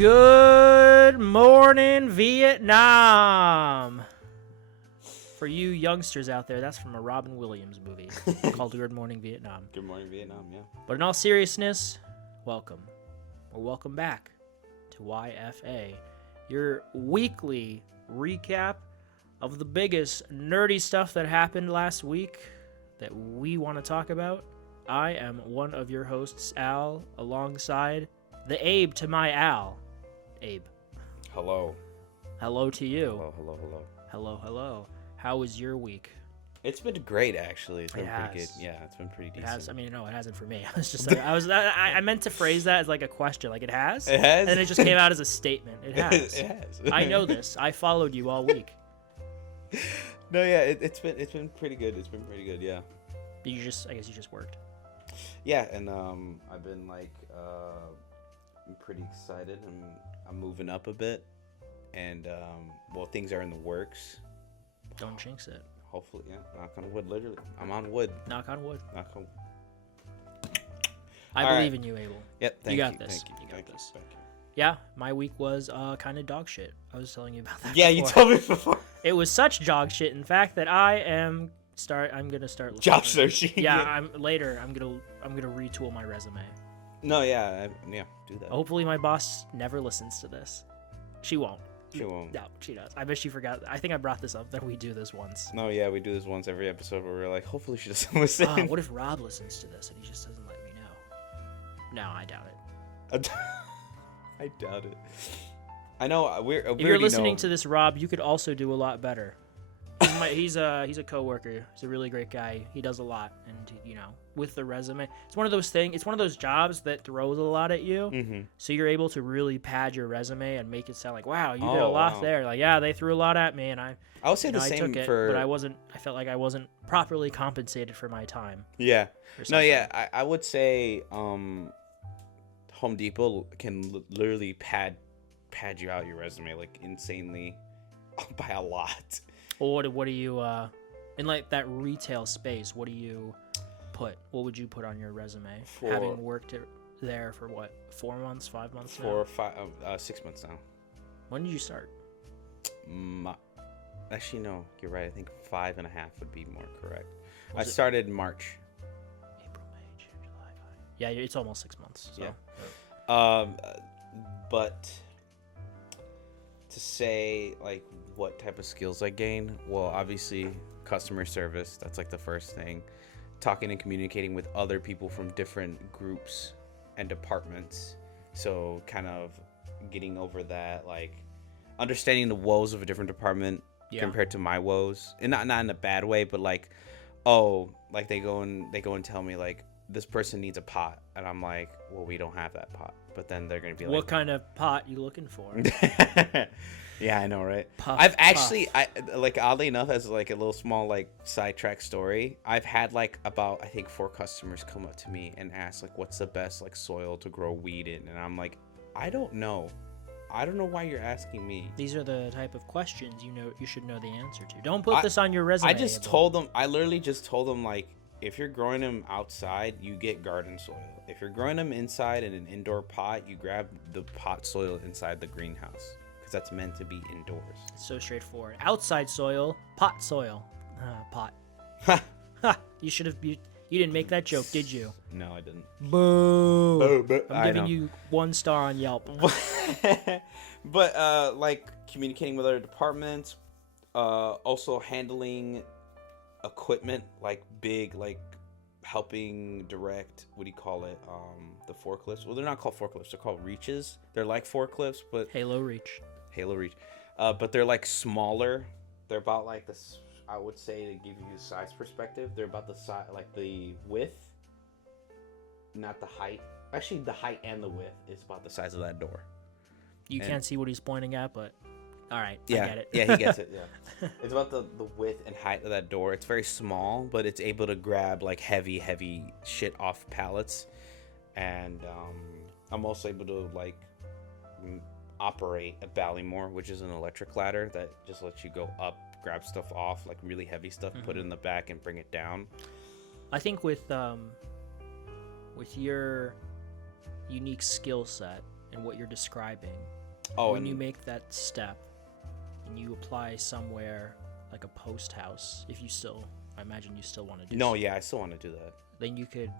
Good morning, Vietnam. For you youngsters out there, that's from a Robin Williams movie called Good Morning, Vietnam. Good morning, Vietnam, yeah. But in all seriousness, welcome, or welcome back to YFA, your weekly recap of the biggest nerdy stuff that happened last week that we want to talk about. I am one of your hosts, Al, alongside the Abe to my Al. Abe. Hello. Hello to you. Hello, hello, hello. Hello, hello. How was your week? It's been great, actually. It's been It pretty has. good. Yeah, it's been pretty decent. It has. I mean, no, it hasn't for me. I was just, I meant to phrase that as like a question, like it has. It has? And then it just came out as a statement. It has. It has. I know this. I followed you all week. No, yeah, it's been pretty good. It's been pretty good, yeah. I guess you just worked. Yeah, and I've been like I'm pretty excited. I'm moving up a bit, and well, things are in the works. Don't jinx it. Hopefully, yeah. Knock on wood, literally. I'm on wood. Knock on wood. Knock on. I believe in you, Abel. Yep. You got this. Thank you. You got this. Thank you. Yeah, my week was kind of dog shit. I was telling you about that. Yeah, before. you told me before. It was such dog shit, in fact, that I'm gonna start Job searching. Yeah, I'm gonna retool my resume. No, yeah, do that. Hopefully my boss never listens to this. She won't. She won't. No, she does. I bet she forgot. I think I brought this up that we do this once. No, yeah, we do this once every episode where we're like, hopefully she doesn't listen. What if Rob listens to this and he just doesn't let me know? No, I doubt it. I doubt it. I know If you're listening to this, Rob, you could also do a lot better. He's a coworker. He's a really great guy. He does a lot, and with the resume, it's one of those things. It's one of those jobs that throws a lot at you. Mm-hmm. So you're able to really pad your resume and make it sound like, wow, you did a lot there. Like, yeah, they threw a lot at me, and I would say the I same took it, for. but I felt like I wasn't properly compensated for my time. Yeah. No, yeah, I would say Home Depot can literally pad you out your resume like insanely by a lot. Well, what do you in like that retail space? What do you put? What would you put on your resume? Having worked there for what? 4 months, 5 months? 4 or 5, 6 months now. When did you start? Actually, no, you're right. I think 5.5 would be more correct. I started in March. April, May, June, July. Yeah, it's almost 6 months. So. Yeah. But to say like what type of skills I gain, well, obviously customer service, that's like the first thing. Talking and communicating with other people from different groups and departments, so kind of getting over that, like understanding the woes of a different department compared to my woes, and not in a bad way, but like, like they go and tell me like this person needs a pot, and I'm like, well, we don't have that pot. But then they're gonna be like, what kind of pot you looking for? Yeah, I know, right? Puff, I like, oddly enough, as like a little small like sidetrack story, I've had like about, I think, 4 customers come up to me and ask like, what's the best like soil to grow weed in, and I'm like, I don't know why you're asking me. These are the type of questions you should know the answer to. Don't put this on your resume. I literally just told them like, if you're growing them outside, you get garden soil. If you're growing them inside in an indoor pot, you grab the pot soil inside the greenhouse, because that's meant to be indoors. It's so straightforward. Outside soil, pot soil. Pot. You should have. You didn't make that joke, did you? No, I didn't. Boo! But I'm giving you 1 star on Yelp. But like communicating with other departments, also handling equipment, like big, like helping direct, what do you call it, the forklifts. Well, they're not called forklifts, they're called reaches. They're like forklifts, but Halo Reach. But they're like smaller. They're about like this, I would say, to give you a size perspective, they're about the size, like the width, not the height. Actually, the height and the width is about the size of that door. You can't see what he's pointing at, but all right, yeah, I get it. Yeah, he gets it, yeah. It's about the width and height of that door. It's very small, but it's able to grab like heavy shit off pallets. And I'm also able to like operate a Ballymore, which is an electric ladder that just lets you go up, grab stuff off, like really heavy stuff, put it in the back and bring it down. I think with your unique skill set, and what you're describing, Oh, when you make that step and you apply somewhere like a post house, if you still, I imagine you still want to do no, so, yeah, I still want to do that. then you could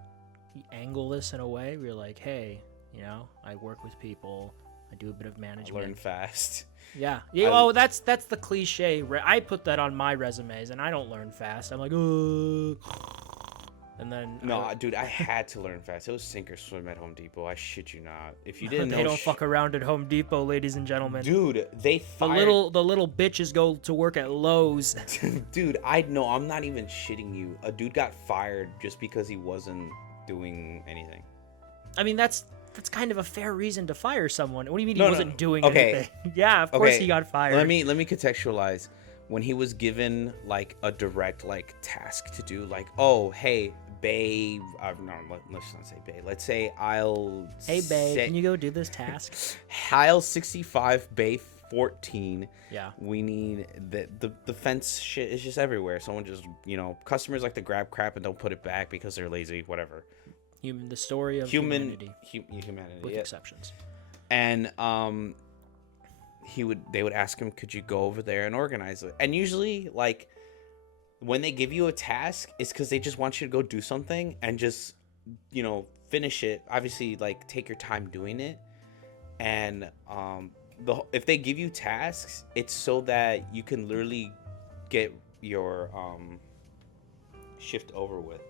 angle this in a way where you're like, hey, you know, I work with people, I do a bit of I management. learn fast. Yeah. Oh, that's the cliche. I put that on my resumes, and I don't learn fast. I'm like, oh, and then No, dude, I had to learn fast. It was sink or swim at Home Depot. I shit you not. If you didn't know, they don't fuck around at Home Depot, ladies and gentlemen. dude, they The fired. little bitches go to work at Lowe's. Dude, I know. I'm not even shitting you. A dude got fired just because he wasn't doing anything. I mean, that's kind of a fair reason to fire someone. What do you mean No, he no, wasn't doing okay. anything? Yeah, of course he got fired. Let me contextualize. When he was given like a direct like task to do, like, oh hey, Bay. No, let's not say Bay. Let's say aisle. Hey, Bay, can you go do this task? Aisle 65, Bay 14. Yeah. We need the fence shit is just everywhere. Someone just, customers like to grab crap and don't put it back because they're lazy. Whatever. The story of humanity. Humanity, With yeah. exceptions. And they would ask him, could you go over there and organize it? And usually, like, when they give you a task, it's because they just want you to go do something and just, finish it. Obviously, like, take your time doing it. And if they give you tasks, it's so that you can literally get your shift over with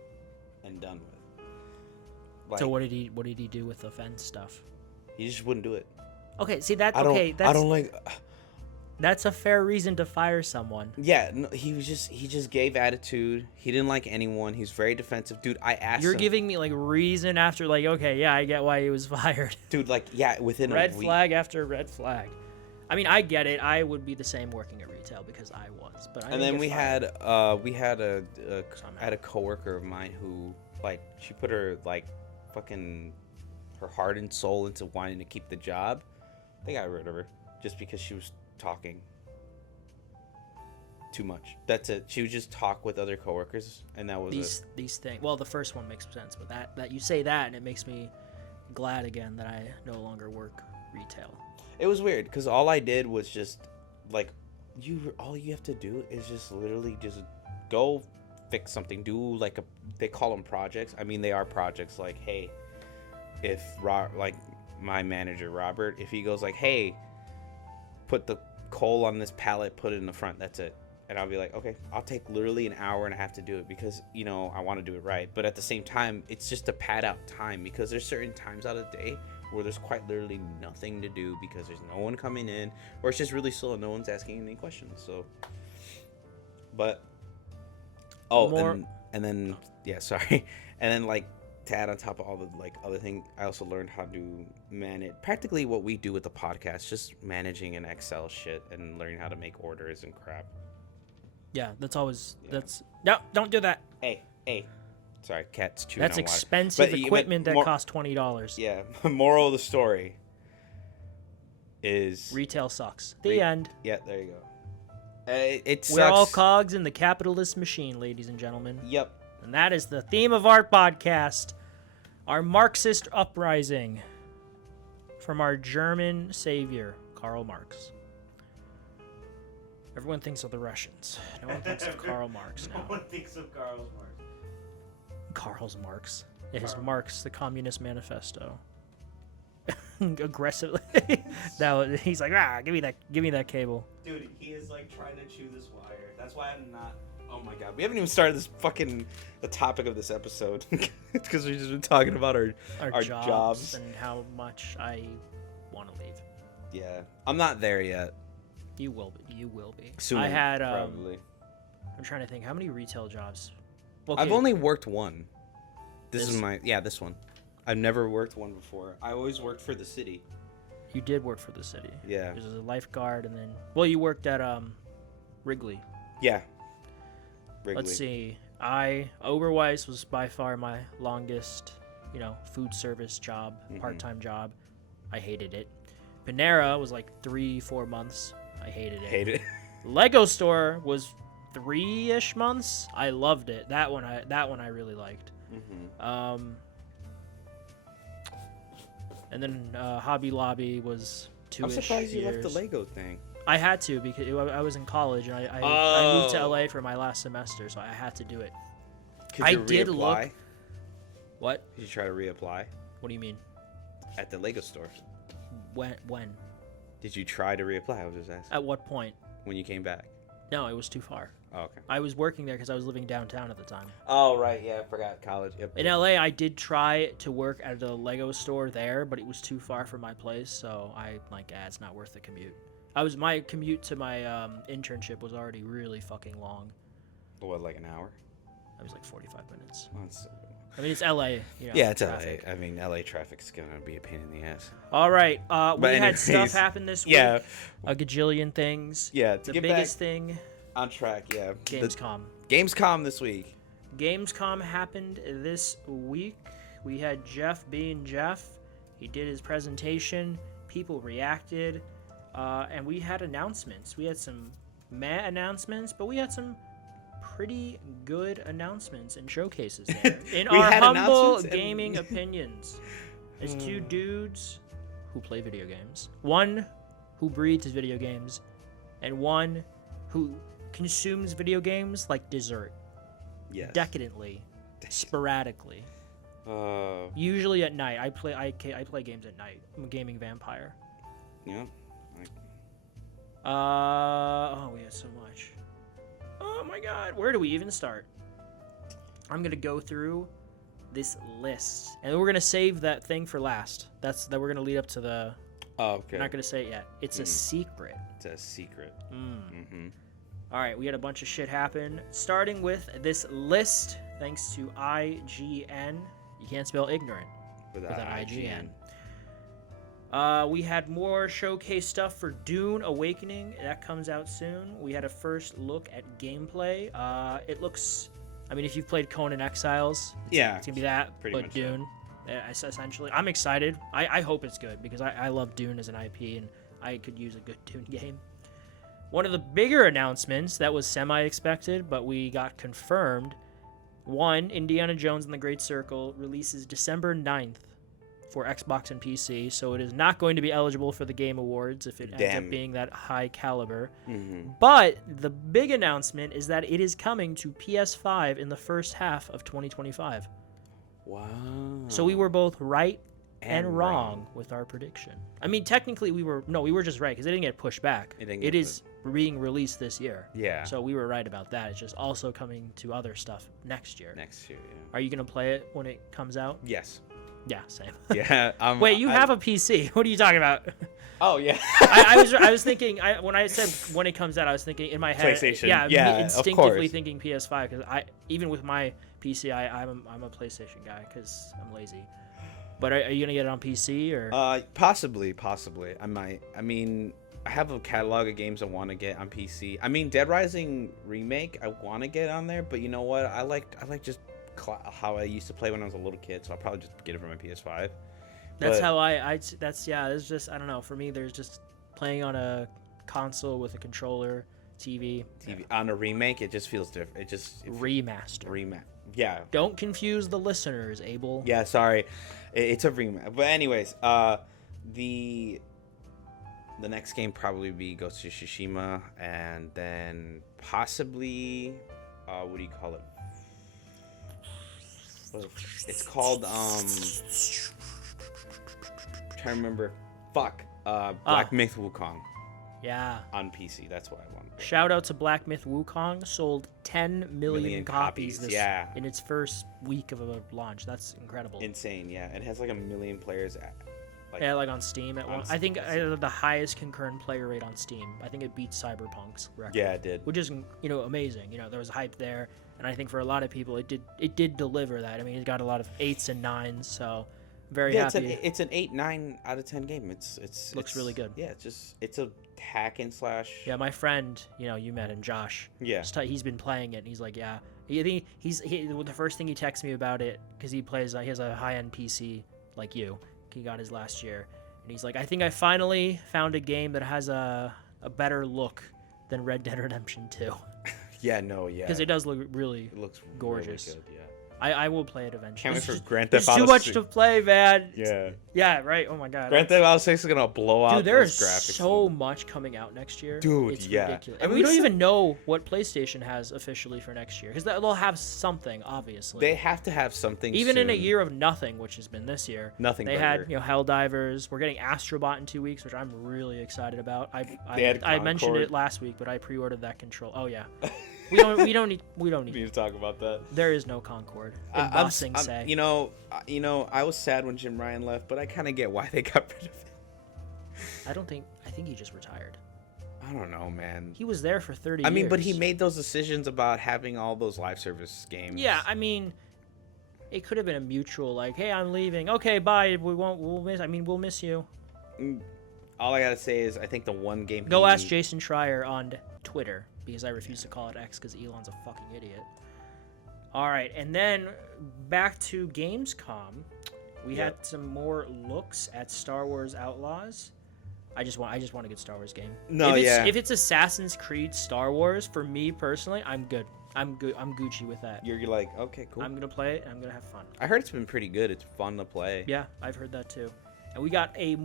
and done with. Like, So what did he do with the fence stuff? he just wouldn't do it. Okay, see I don't like. That's a fair reason to fire someone. Yeah, no, he just gave attitude. He didn't like anyone. He's very defensive, dude. I asked. You're him, giving me like reason after like, okay, yeah, I get why he was fired. dude. Like, yeah, within Red a week. flag after red flag. I mean, I get it. I would be the same working at retail because I was. But I And didn't then get we fired. had a coworker of mine who, like, she put her like fucking her heart and soul into wanting to keep the job. They got rid of her just because she was talking too much. That's it. She would just talk with other coworkers, and that was these things. Well, the first one makes sense, but that you say that, and it makes me glad again that I no longer work retail. It was weird because all I did was just like all you have to do is just literally just go fix something. Do like they call them projects. I mean, they are projects. Like, hey, if like my manager Robert, if he goes like, hey, put the coal on this pallet, put it in the front. That's it. And I'll be like, okay, I'll take literally an hour and a half to do it because, I want to do it right. But at the same time, it's just to pad out time because there's certain times out of the day where there's quite literally nothing to do because there's no one coming in or it's just really slow and no one's asking any questions. So, but, and then, yeah, sorry. And then, like, to add on top of all the, like, other thing, I also learned how to manage practically what we do with the podcast, just managing an Excel shit and learning how to make orders and crap. Yeah, that's always Yeah. no, don't do that. Hey, sorry, cat's chewing That's on water. expensive But equipment that costs $20. Yeah, moral of the story is Retail sucks. The end. Yeah, there you go. It sucks. We're all cogs in the capitalist machine, ladies and gentlemen. Yep. And that is the theme of our podcast, our Marxist uprising from our German savior, Karl Marx. Everyone thinks of the Russians. No one thinks of Karl Marx now. No one thinks of Karl Marx. Karl Marx. It is Marx, the Communist Manifesto. Aggressively. He's like, give me that cable. Dude, he is like trying to chew this wire. That's why I'm not. Oh my god, we haven't even started the topic of this episode. It's because we've just been talking about our jobs and how much I want to leave. Yeah, I'm not there yet. You will be. Soon, I had probably. I'm trying to think how many retail jobs. I've only worked one. This This- is this one. I've never worked one before. I always worked for the city. You did work for the city. Yeah. As a lifeguard, and then you worked at Wrigley. Yeah. Wrigley. Let's see. Oberweis was by far my longest, food service job, part-time job. I hated it. Panera was like 3-4 months. I hated it. Hate it. Lego Store was 3-ish months. I loved it. That one I really liked. And then Hobby Lobby was 2-ish I'm surprised you left years. the Lego thing. I had to because I was in college and I moved to LA for my last semester, so I had to do it. I did look. What? Did you try to reapply? What do you mean? At the Lego store. When? Did you try to reapply? I was just asking. At what point? When you came back. No, it was too far. Oh, okay. I was working there because I was living downtown at the time. Oh, right. Yeah, I forgot college. Yep. In LA, I did try to work at a Lego store there, but it was too far from my place, so it's not worth the commute. My commute to my internship was already really fucking long. What, like an hour? It was like 45 minutes. Well, it's I mean, it's LA. yeah, it's traffic. LA. I mean, LA traffic's gonna be a pain in the ass. All right, we had anyways, stuff happen this week. Yeah. A gajillion things. Yeah. The biggest thing. On track, yeah. Gamescom. Gamescom this week. Gamescom happened this week. We had Jeff being Jeff. He did his presentation. People reacted. And we had announcements. We had some meh announcements, but we had some pretty good announcements and showcases there. In our humble gaming opinions, as two dudes who play video games, one who breathes video games, and one who consumes video games like dessert. Yes. Decadently, sporadically. Usually at night. I play games at night. I'm a gaming vampire. Yeah. We had so much. Oh my god, where do we even start? I'm gonna go through this list, and we're gonna save that thing for last. That we're gonna lead up to the. Oh, okay. I'm not gonna say it yet. It's a secret. It's a secret. Mm-hmm. All right, we had a bunch of shit happen. Starting with this list, thanks to IGN. You can't spell ignorant without IGN. We had more showcase stuff for Dune Awakening. That comes out soon. We had a first look at gameplay. It looks... I mean, if you've played Conan Exiles, it's going to be that, but Dune. Essentially. I'm excited. I hope it's good, because I love Dune as an IP, and I could use a good Dune game. One of the bigger announcements that was semi-expected, but we got confirmed. One, Indiana Jones and the Great Circle releases December 9th. For Xbox and PC, so it is not going to be eligible for the Game Awards if it ends up being that high caliber. Mm-hmm. But the big announcement is that it is coming to PS5 in the first half of 2025. Wow. So we were both right and wrong with our prediction. I mean, technically we were just right, because it didn't get pushed back. It is being released this year. Yeah. So we were right about that. It's just also coming to other stuff next year. Yeah. Are you going to play it when it comes out? Yes. Yeah, same. Yeah. Wait, you have a PC. What are you talking about? Oh, yeah. I was thinking, when I said when it comes out, I was thinking in my head. PlayStation. Yeah, instinctively thinking PS5, because even with my PC, I'm a PlayStation guy because I'm lazy. But are you going to get it on PC or? Possibly. I might. I mean, I have a catalog of games I want to get on PC. I mean, Dead Rising Remake, I want to get on there, but you know what? I like just how I used to play when I was a little kid, so I'll probably just get it for my PS5. That's how it's just, I don't know, for me there's just playing on a console with a controller, TV. On a remake, it just feels different. Remaster. Yeah. Don't confuse the listeners, Abel. Yeah, sorry. It's a remake. But anyways, the next game probably be Ghost of Tsushima, and then possibly what do you call it? It's called I'm trying to remember. Black Myth Wukong. Yeah. On PC, that's what I want. Shout out to Black Myth Wukong. Sold 10 million copies in its first week of a launch. That's incredible. Insane, yeah. It has like 1 million players. Like on Steam at once. I think the highest concurrent player rate on Steam. I think it beat Cyberpunk's record. Yeah, it did. Which is amazing. There was hype there. And I think for a lot of people, it did deliver that. I mean, it got a lot of 8s and 9s, so very happy. It's an 8, 9 out of 10 game. Looks really good. Yeah, it's a hack and slash. Yeah, my friend, you met him, Josh. Yeah. He's been playing it, and he's like, yeah. The first thing he texted me about it, because he has a high-end PC like you. He got his last year, and he's like, I think I finally found a game that has a better look than Red Dead Redemption 2. Yeah, no, yeah. Because it does look really gorgeous. Really good, I will play it eventually. Can't wait for There's Grand There's Theft too Auto much 6. to play, man. Yeah. Yeah, right. Oh my god. Grand Theft Auto 6 is gonna blow out Dude, there is those graphics. so much coming out next year. Dude, it's yeah. ridiculous. I And mean, we don't we even know what PlayStation has officially for next year, because they'll have something, obviously. They have to have something. Even in a soon. year of nothing, which has been this year. Nothing. They burger. had, Helldivers. We're getting Astrobot in 2 weeks, which I'm really excited about. They had I mentioned Concord. it last week, but I pre-ordered that control. Oh yeah. We don't need We need to talk about that. There is no Concord. In I'm- Bossing I'm- say. You know, I was sad when Jim Ryan left, but I kind of get why they got rid of him. I think he just retired. I don't know, man. He was there for 30 I mean, years. but he made those decisions about having all those live service games. Yeah, I mean, it could have been a mutual, like, hey, I'm leaving. Okay, bye. We'll miss you. All I gotta say is, I think the one game. Go ask Jason Schreier on Twitter, because I refuse to call it X because Elon's a fucking idiot. All right, and then back to Gamescom, we had some more looks at Star Wars Outlaws. I just want a good Star Wars game. No, If it's Assassin's Creed Star Wars, for me personally, I'm good. I'm Gucci with that. You're like, okay, cool. I'm gonna play it and I'm gonna have fun. I heard it's been pretty good. It's fun to play. Yeah, I've heard that too. And we got I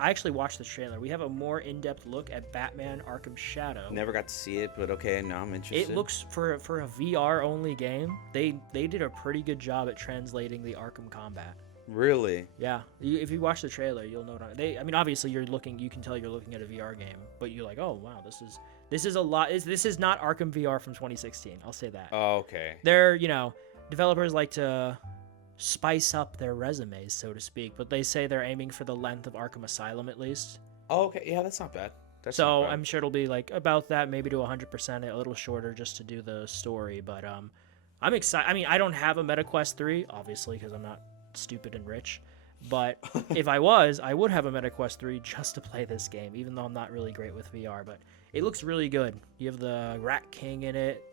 actually watched the trailer. We have a more in-depth look at Batman Arkham Shadow. Never got to see it, but okay, now I'm interested. It looks, for a VR only game, they did a pretty good job at translating the Arkham combat. Really? Yeah, if you watch the trailer, you'll know. Obviously you can tell you're looking at a VR game, but you're like, oh wow, this is a lot. This is not Arkham VR from 2016. I'll say that. Oh, okay. They're, developers like to spice up their resumes, so to speak, but they say they're aiming for the length of Arkham Asylum at least. Oh, okay. Yeah, that's not bad. So I'm sure it'll be like about that, maybe to 100%, a little shorter just to do the story. But I'm excited. I mean, I don't have a MetaQuest 3, obviously, because I'm not stupid and rich. But if I was, I would have a MetaQuest 3 just to play this game, even though I'm not really great with VR. But it looks really good. You have the Rat King in it.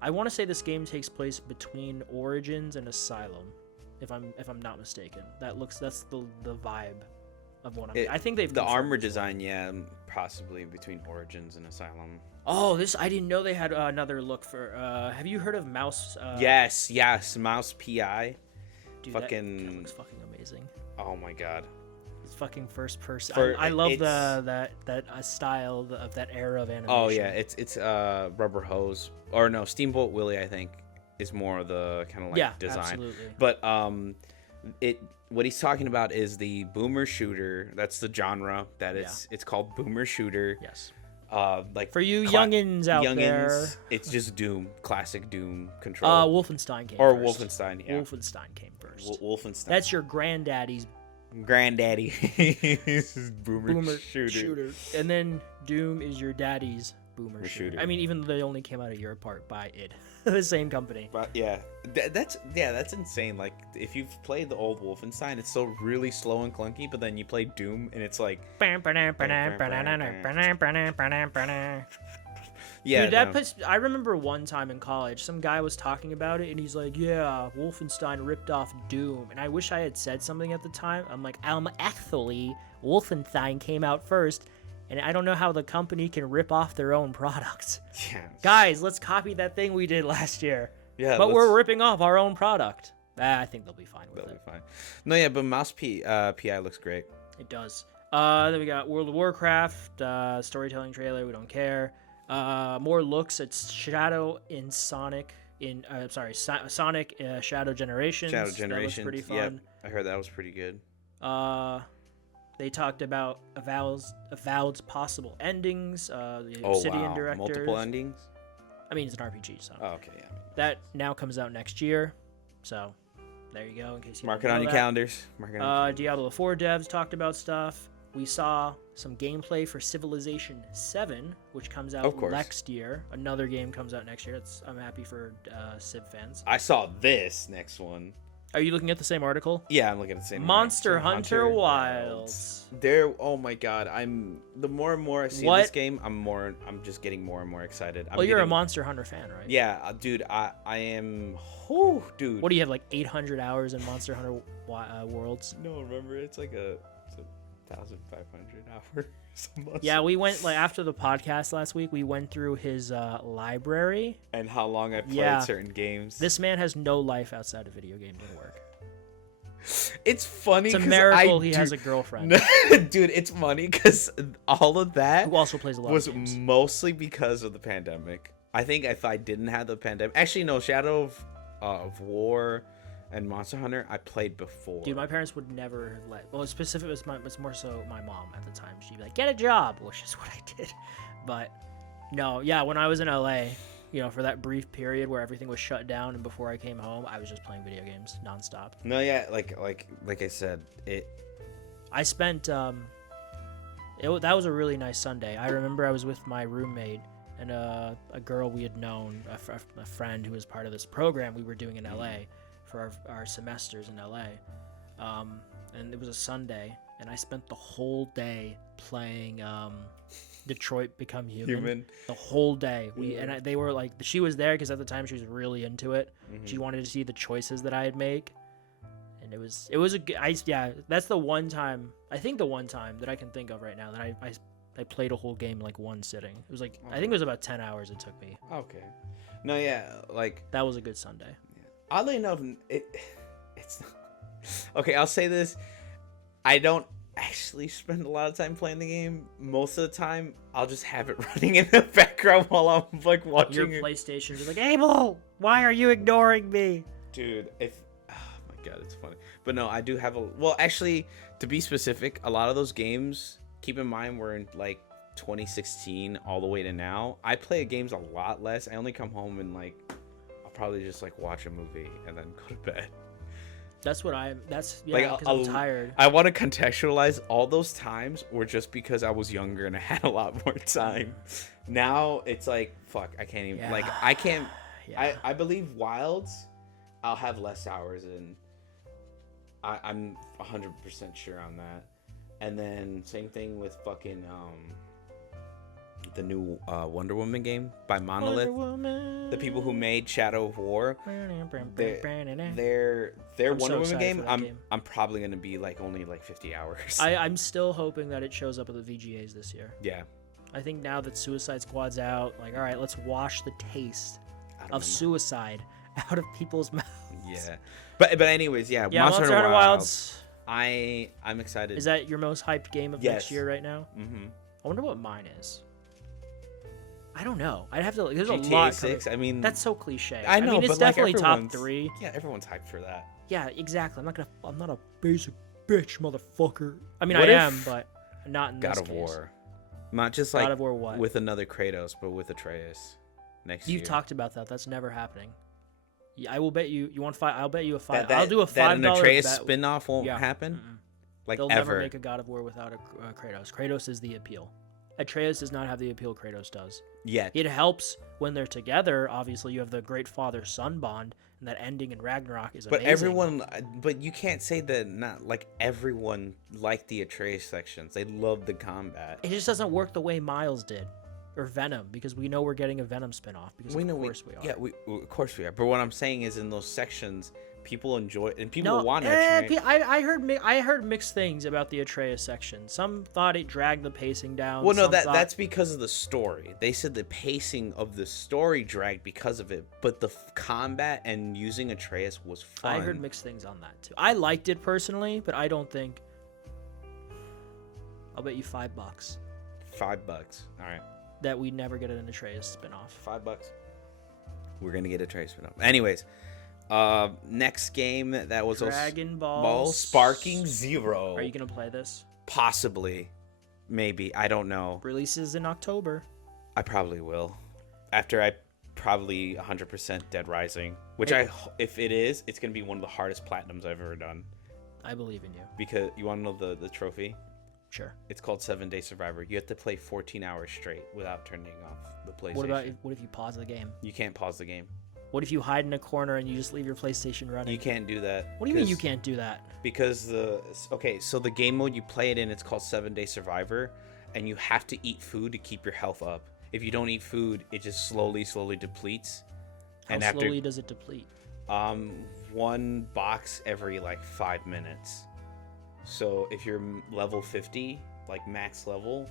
I want to say this game takes place between Origins and Asylum, if I'm not mistaken. That's the vibe of what I think they've the armor design, yeah, possibly between Origins and Asylum. Oh, I didn't know they had another look for. Have you heard of Mouse? Yes, Mouse PI. Dude, fucking that looks fucking amazing. Oh my god. It's fucking first person. For- I love it's- that style of that era of animation. Oh yeah, it's Rubber Hose, or no, Steamboat Willie, I think, is more of the kind of like design. Absolutely. But what he's talking about is the boomer shooter. That's the genre that it's called boomer shooter. Yes. Like for you youngins out there, it's just Doom, classic Doom control. Wolfenstein came or first. Wolfenstein, yeah. Wolfenstein came first. Wolfenstein. That's your granddaddy's granddaddy. boomer shooter. And then Doom is your daddy's boomer shooter. I mean, even though they only came out a year apart by the same company. But yeah, that's insane. Like if you've played the old Wolfenstein, it's still really slow and clunky. But then you play Doom, and it's like yeah. Dude, I remember one time in college, some guy was talking about it, and he's like, "Yeah, Wolfenstein ripped off Doom," and I wish I had said something at the time. I'm like, actually, Wolfenstein came out first. And I don't know how the company can rip off their own product. Yeah. Guys, let's copy that thing we did last year. Yeah. But we're ripping off our own product. I think they'll be fine with it. They'll be fine. No, yeah, but Mouse PI looks great. It does. Then we got World of Warcraft, storytelling trailer, we don't care. More looks at Shadow in Sonic Sonic Shadow Generations. Shadow Generations. That looks pretty fun. Yep, I heard that was pretty good. They talked about Avowed's possible endings, the Oh, Obsidian wow. directors. Multiple endings? I mean, it's an RPG, so. Oh, okay, yeah. That now comes out next year, so there you go. In case you Mark it didn't on know your that. calendars. Diablo 4 devs talked about stuff. We saw some gameplay for Civilization 7, which comes out next year. Another game comes out next year. I'm happy for Civ fans. I saw this next one. Are you looking at the same article? Yeah, I'm looking at the same Monster Hunter Wilds. Oh my god, the more and more I see this game, I'm just getting more and more excited. You're a Monster Hunter fan, right? Yeah, dude, I am. Oh, dude. What do you have, like 800 hours in Monster Hunter Worlds? No, remember, it's like 1,500 hours. Yeah, we went like after the podcast last week. We went through his library And how long I played Yeah. certain games. This man has no life outside of video games and work. It's funny. It's a 'cause miracle he has a girlfriend Dude, it's funny because all of that who also plays a lot was of games. mostly because of the pandemic. I think if I didn't have the pandemic, actually no, Shadow of War and Monster Hunter, I played before. Dude, my parents would never let. Well, specific was more so my mom at the time. She'd be like, "Get a job," which is what I did. But no, yeah, when I was in LA, for that brief period where everything was shut down and before I came home, I was just playing video games nonstop. No, yeah, like I said, I spent that was a really nice Sunday. I remember I was with my roommate and a girl we had known, a friend who was part of this program we were doing in LA for our semesters in LA. And it was a Sunday, and I spent the whole day playing Detroit Become Human. The whole day. They were like, she was there because at the time she was really into it. Mm-hmm. She wanted to see the choices that I'd make. And it was a good, that's the one time, I think the one time that I can think of right now that I played a whole game like one sitting. It was like, I think it was about 10 hours it took me. Okay. No, yeah, like That was a good Sunday. Oddly enough, it's not... Okay, I'll say this. I don't actually spend a lot of time playing the game. Most of the time, I'll just have it running in the background while I'm like watching Your PlayStation is like, Abel, why are you ignoring me? Dude, oh my god, it's funny. But no, I do have well, actually, to be specific, a lot of those games, keep in mind we're in like 2016 all the way to now. I play games a lot less. I only come home and like I'll probably just like watch a movie and then go to bed. That's because Like, I'm tired. I want to contextualize all those times were just because I was younger and I had a lot more time. Now it's like, fuck, I can't even, like, I can't, I believe Wilds, I'll have less hours in. I'm 100% sure on that. And then same thing with fucking, the new Wonder Woman game by Monolith. The people who made Shadow of War, their Wonder Woman game, I'm probably gonna be like only like 50 hours. I'm still hoping that it shows up at the VGAs this year. Yeah. I think now that Suicide Squad's out, like, all right, let's wash the taste of suicide out of people's mouths. Yeah. But anyways, yeah. Monster Hunter Wilds. I'm excited. Is that your most hyped game of next year right now? Mm-hmm. I wonder what mine is. I don't know. I'd have to. There's GTA a lot. 6. I mean, that's so cliche. I know, mean, it's but like definitely top 3. Yeah, everyone's hyped for that. Yeah, exactly. I'm not a basic bitch, motherfucker. I mean, What I if am, but not in this God of case. War, not just like God of War what? with another Kratos, but with Atreus next year. You've talked about that. That's never happening. Yeah, I will bet you. You want 5? I'll bet you a 5. That, I'll do a $5 that an Atreus bet. spin-off won't happen. Mm-mm. Like They'll ever. never make a God of War without a Kratos. Kratos is the appeal. Atreus does not have the appeal Kratos does. Yet. It helps when they're together. Obviously, you have the great father-son bond, and that ending in Ragnarok is amazing. But you can't say that not like everyone liked the Atreus sections. They loved the combat. It just doesn't work the way Miles did, or Venom, because we know we're getting a Venom spinoff. Because of course we are. Yeah, of course we are. But what I'm saying is, in those sections, people enjoy and people want to. I heard mixed things about the Atreus section. Some thought it dragged the pacing down. Well, no, that's because of the story. They said the pacing of the story dragged because of it, but the combat and using Atreus was fun. I heard mixed things on that too. I liked it personally, but I don't think. I'll bet you $5. $5. All right. That we never get an Atreus spinoff. $5. We're gonna get a Atreus spinoff. Anyways. Next game that was Dragon Ball Sparking Zero. Are you gonna play this? Possibly, maybe. I don't know. Releases in October. I probably will. After I probably 100% Dead Rising, which if it is, it's gonna be one of the hardest platinums I've ever done. I believe in you. Because you want to know the trophy? Sure. It's called 7-Day Survivor. You have to play 14 hours straight without turning off the PlayStation. What if you pause the game? You can't pause the game. What if you hide in a corner and you just leave your PlayStation running? You can't do that. What do you mean you can't do that? Because so the game mode you play it in, it's called 7-Day Survivor, and you have to eat food to keep your health up. If you don't eat food, it just slowly depletes. How slowly does it deplete? 1 box every like 5 minutes. So if you're level 50, like max level,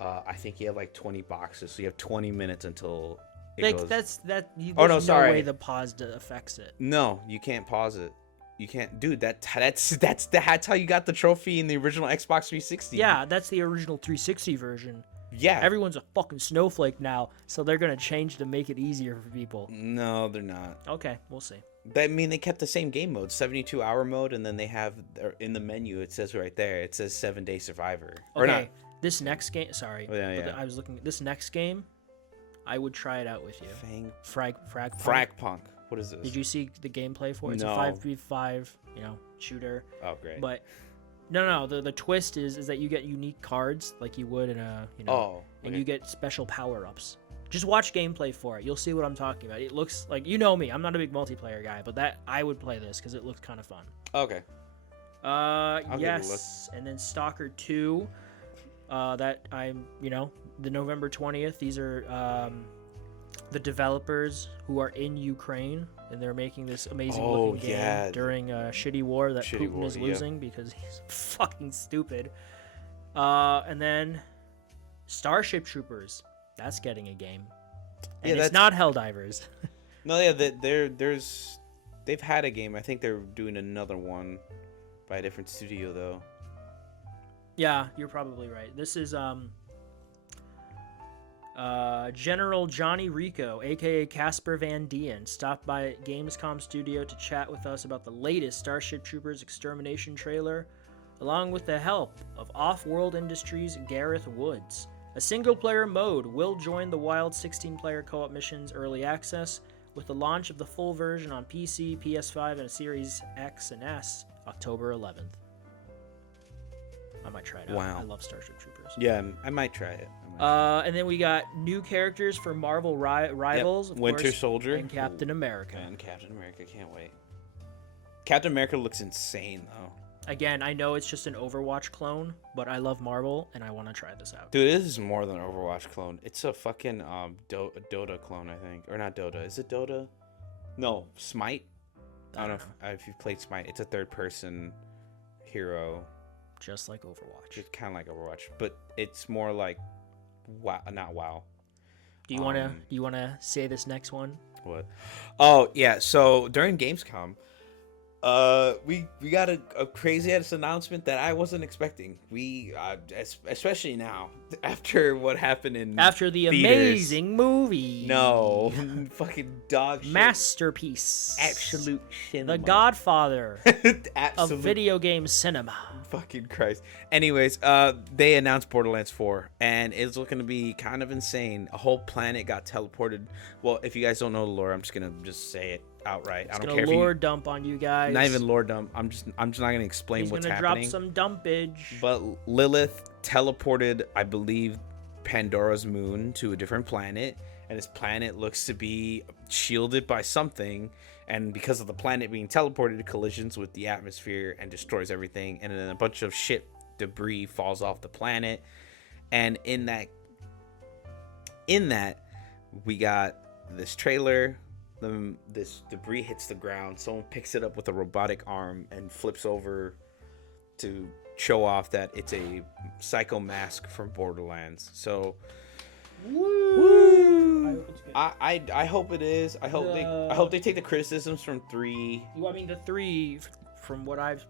I think you have like 20 boxes. So you have 20 minutes until it Like goes. there's Oh, no, no sorry. way the pause affects it. No, you can't pause it. You can't, dude. That's how you got the trophy in the original Xbox 360. Yeah, that's the original 360 version. Yeah. Everyone's a fucking snowflake now, so they're gonna change to make it easier for people. No, they're not. Okay, we'll see. I mean, they kept the same game mode, 72-hour mode, and then they have in the menu. It says right there. It says 7-Day Survivor. Okay, Or not. this next game. Sorry, Oh, yeah, but yeah. I was looking at this next game. I would try it out with you. Frag Punk. Fragpunk. What is this? Did you see the gameplay for it? It's No. a 5v5, shooter. Oh, great. But no. The twist is that you get unique cards like you would in a and okay. you get special power ups. Just watch gameplay for it. You'll see what I'm talking about. It looks like you me. I'm not a big multiplayer guy, but that I would play this because it looks kind of fun. Okay. give it a Yes, and then Stalker 2. That I'm the November 20th. These are the developers who are in Ukraine, and they're making this amazing looking game during a shitty war that Putin is losing because he's fucking stupid. And then Starship Troopers, that's getting a game, and it's not Helldivers. No, yeah, they've had a game. I think they're doing another one by a different studio though. Yeah, you're probably right. This is General Johnny Rico, aka Casper Van Dien, stopped by Gamescom Studio to chat with us about the latest Starship Troopers Extermination trailer, along with the help of Off-World Industries' Gareth Woods. A single-player mode will join the Wild 16-player co-op missions early access, with the launch of the full version on PC, PS5, and Series X and S, October 11th. I might try it out. Wow. I love Starship Troopers. Yeah, I might try it. And then we got new characters for Marvel Rivals. Yep. Of Winter course, Soldier. and Captain America. And Captain America, can't wait. Captain America looks insane, though. Again, I know it's just an Overwatch clone, but I love Marvel, and I want to try this out. Dude, this is more than an Overwatch clone. It's a fucking Dota clone, I think. Or not Dota. Is it Dota? No, Smite? I don't know if you've played Smite. It's a third-person hero. Just like Overwatch. It's kind of like Overwatch, but it's more like WoW, not WoW. Do you wanna say this next one? What? Oh yeah. So during Gamescom, we got a crazy ass announcement that I wasn't expecting. We especially now after what happened in after the theaters. amazing movie. No, fucking dog shit. Masterpiece. Absolute cinema. The Godfather of Absolute video game cinema. fucking Christ. Anyways, they announced Borderlands 4, and it's looking to be kind of insane. A whole planet got teleported. Well, if you guys don't know the lore, I'm just gonna say it outright. I don't care if you lore dump on you guys. not even lore dump. I'm just not gonna explain what's happening. He's gonna drop some dumpage. But Lilith teleported, I believe, Pandora's moon to a different planet, and this planet looks to be shielded by something. And because of the planet being teleported, it collisions with the atmosphere and destroys everything. And then a bunch of ship debris falls off the planet. And in that, we got this trailer. This debris hits the ground. Someone picks it up with a robotic arm and flips over to show off that it's a psycho mask from Borderlands. So, woo! I hope it is. I hope they take the criticisms from 3. I mean, the 3, from what I've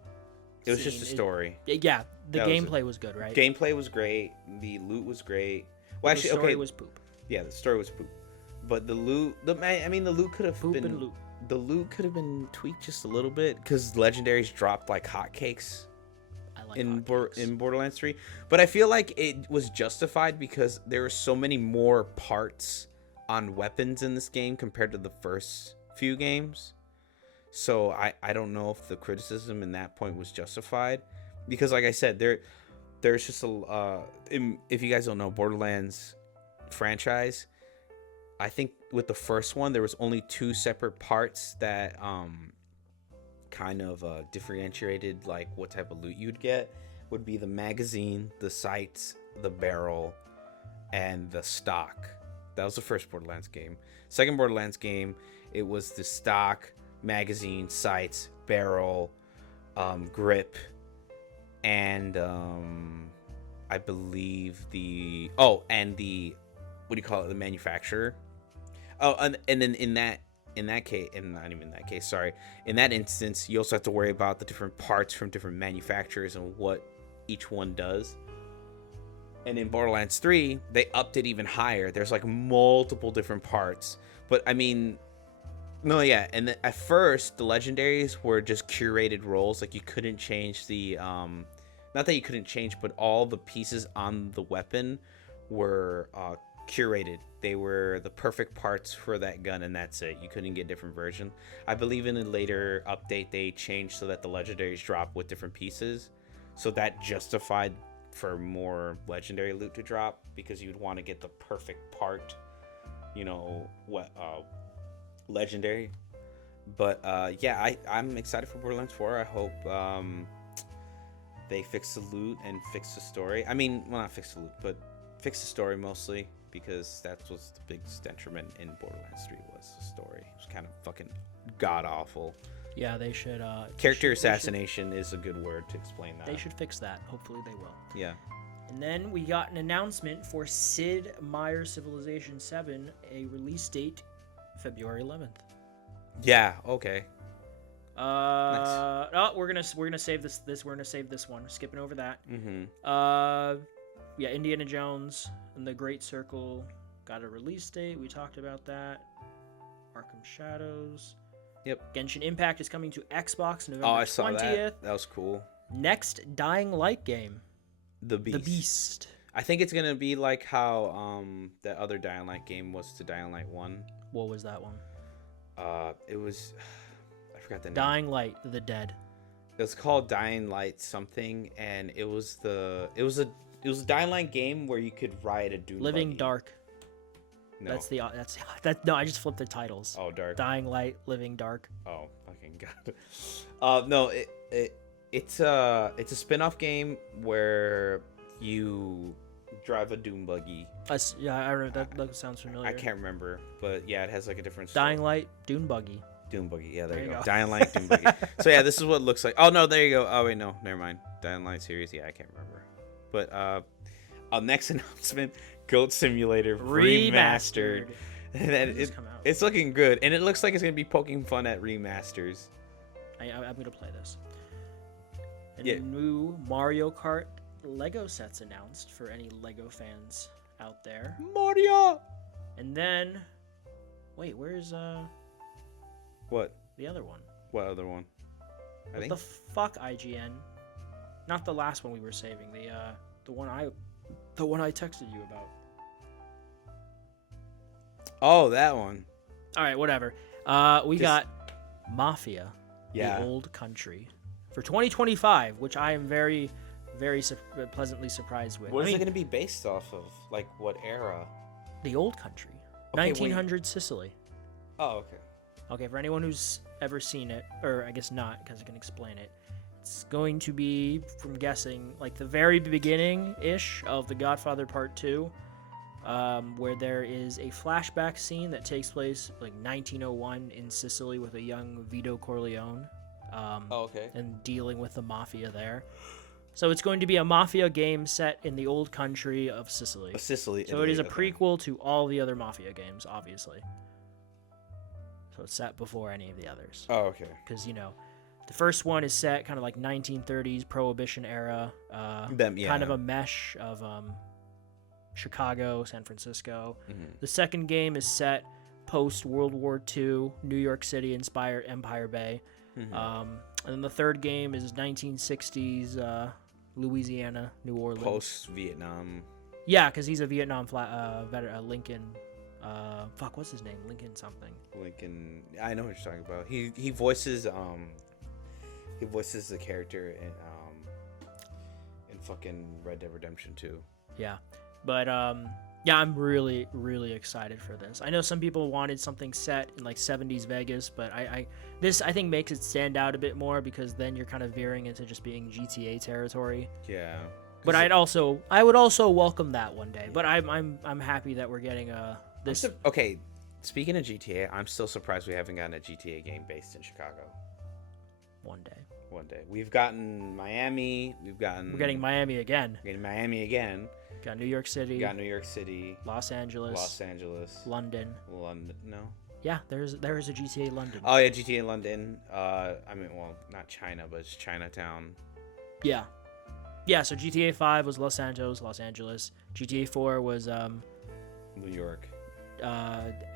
It was just a story. the gameplay was good, right? Gameplay was great. The loot was great. Well, the actually, story okay. was poop. Yeah, the story was poop. But the loot, the loot could have Poop been and loot. The loot could have been tweaked just a little bit because legendaries dropped like hotcakes I like in hotcakes. Borderlands 3. But I feel like it was justified because there were so many more parts on weapons in this game compared to the first few games. So I don't know if the criticism in that point was justified because, like I said, there's just if you guys don't know, Borderlands franchise, I think with the first one there was only 2 separate parts that kind of differentiated like what type of loot you'd get. Would be the magazine, the sights, the barrel, and the stock. That was the first Borderlands game. Second Borderlands game, it was the stock, magazine, sights, barrel, grip, and I believe and the what do you call it? The manufacturer. Oh, and then in that case, and not even that case, sorry. In that instance, you also have to worry about the different parts from different manufacturers and what each one does. And in Borderlands 3, they upped it even higher. There's like multiple different parts. But I mean, no, yeah. And at first, the legendaries were just curated roles. Like you couldn't change the, not that you couldn't change, but all the pieces on the weapon were curated. They were the perfect parts for that gun, and that's it. You couldn't get different version. I believe in a later update, they changed so that the legendaries drop with different pieces. So that justified for more legendary loot to drop, because you'd want to get the perfect part, legendary. But yeah, I'm excited for Borderlands 4. I hope they fix the loot and fix the story. I mean, well, not fix the loot, but fix the story mostly, because that's what's the biggest detriment in Borderlands 3 was the story. It was kind of fucking god awful. Yeah, they should. Character assassination is a good word to explain that. They should fix that. Hopefully, they will. Yeah. And then we got an announcement for Sid Meier's Civilization 7, a release date February 11th. Yeah. Okay. Nice. Oh, we're gonna save this. We're gonna save this one. Skipping over that. Mm-hmm. Yeah, Indiana Jones and the Great Circle got a release date. We talked about that. Arkham Shadows. Yep. Genshin Impact is coming to Xbox November 20th. Oh, I saw that. That was cool. Next Dying Light game. The Beast. I think it's gonna be like how that other Dying Light game was to Dying Light 1. What was that one? It was I forgot the name. Dying Light: The Dead. It was called Dying Light something, and it was a Dying Light game where you could ride a dune Living buggy. Dark. No. No, I just flipped the titles. Oh, Dark. Dying Light, Living Dark. Oh, fucking god. No, it's a spin-off game where you drive a dune buggy. Yeah, I remember that sounds familiar. I can't remember, but yeah, it has like a different story. Dying Light, Dune Buggy. Dune buggy. Yeah, there you go. Dying Light, Dune buggy. So yeah, this is what it looks like. Oh no, there you go. Oh wait, no, never mind. Dying Light series. Yeah, I can't remember. But next announcement: Goat Simulator remastered. It's looking good, and it looks like it's gonna be poking fun at remasters. I'm gonna play this. And new Mario Kart Lego sets announced for any Lego fans out there. Mario. And then, wait, where's what? The other one. What other one? What the fuck, IGN? Not the last one we were saving. The one I texted you about. Oh, that one. All right, whatever. We got Mafia, the Old Country, for 2025, which I am very, very pleasantly surprised with. What is it going to be based off of? Like, what era? The Old Country. 1900 Sicily. Oh, okay. Okay, for anyone who's ever seen it, or I guess not, because I can explain it. It's going to be, from guessing, like the very beginning-ish of The Godfather Part 2, where there is a flashback scene that takes place like 1901 in Sicily with a young Vito Corleone. Okay. And dealing with the mafia there. So it's going to be a mafia game set in the old country of Sicily. So Italy, it is a prequel to all the other mafia games, obviously. So it's set before any of the others. Oh, okay. Because, the first one is set kind of like 1930s Prohibition era. Kind of a mesh of Chicago, San Francisco. Mm-hmm. The second game is set post-World War II, New York City-inspired Empire Bay. Mm-hmm. And then the third game is 1960s Louisiana, New Orleans. Post-Vietnam. Yeah, because he's a Vietnam veteran, Lincoln. What's his name? Lincoln something. Lincoln. I know what you're talking about. He voices the character in fucking Red Dead Redemption 2. Yeah, but yeah, I'm really, really excited for this. I know some people wanted something set in like 70s Vegas, but this I think makes it stand out a bit more, because then you're kind of veering into just being GTA territory. Yeah. But I would also welcome that one day. But I'm happy that we're getting this. Okay, speaking of GTA, I'm still surprised we haven't gotten a GTA game based in Chicago. One day. One day. We've gotten Miami. We're getting Miami again. We're getting Miami again. Got New York City. Got New York City. Los Angeles. London. No. Yeah, there is a GTA London. Oh yeah, GTA London. Not China, but it's Chinatown. Yeah. Yeah, so GTA 5 was Los Angeles. GTA 4 was New York.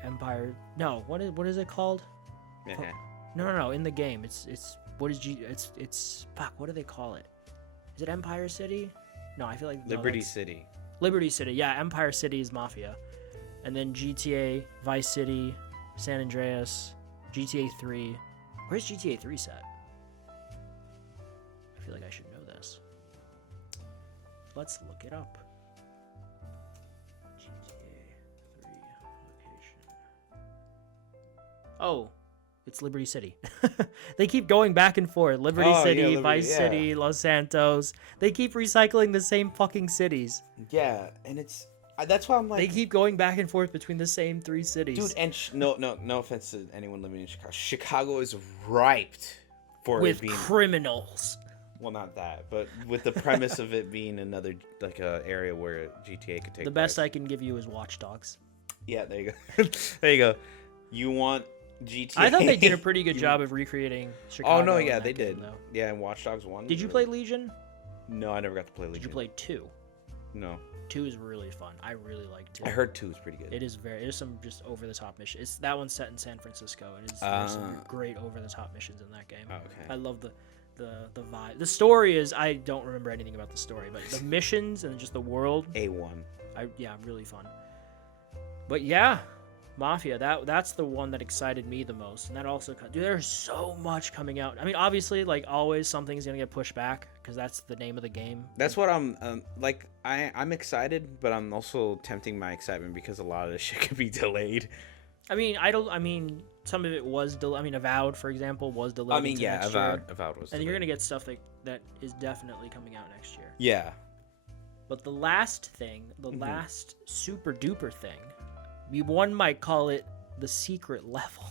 Empire. No, what is it called? Yeah. No. In the game, it's what do they call it? Is it Empire City? No, I feel like Liberty City. Liberty City. Yeah, Empire City is Mafia, and then GTA, Vice City, San Andreas, GTA 3. Where's GTA 3 set? I feel like I should know this. Let's look it up. GTA 3 location. Oh, it's Liberty City. They keep going back and forth. Liberty City, Vice City, Los Santos. They keep recycling the same fucking cities. Yeah, and that's why I'm like... They keep going back and forth between the same 3 cities. Dude, and no offense to anyone living in Chicago. Chicago is ripe for with it being... criminals. Well, not that, but with the premise of it being another, like, area where GTA could take The best I can give you is Watch Dogs. Yeah, there you go. There you go. You want GTA... I thought they did a pretty good job of recreating Chicago. Oh, no, yeah, they did. Though. Yeah, and Watch Dogs 1. Did you play Legion? No, I never got to play Legion. Did you play 2? No. 2 is really fun. I really like 2. I heard 2 is pretty good. There's some just over-the-top missions. That one's set in San Francisco. There's some great over-the-top missions in that game. Oh, okay. I love the vibe. The story is, I don't remember anything about the story, but the missions and just the world. A1. Really fun. But yeah, Mafia, that's the one that excited me the most. And that also, dude, there's so much coming out. I mean, obviously, like always, something's going to get pushed back because that's the name of the game. That's what I'm, I'm excited, but I'm also tempting my excitement because a lot of this shit could be delayed. I mean, some of it was delayed. I mean, Avowed, for example, was delayed. Avowed was delayed. And you're going to get stuff that is definitely coming out next year. Yeah. But the last thing, last super duper thing, one might call it the secret level,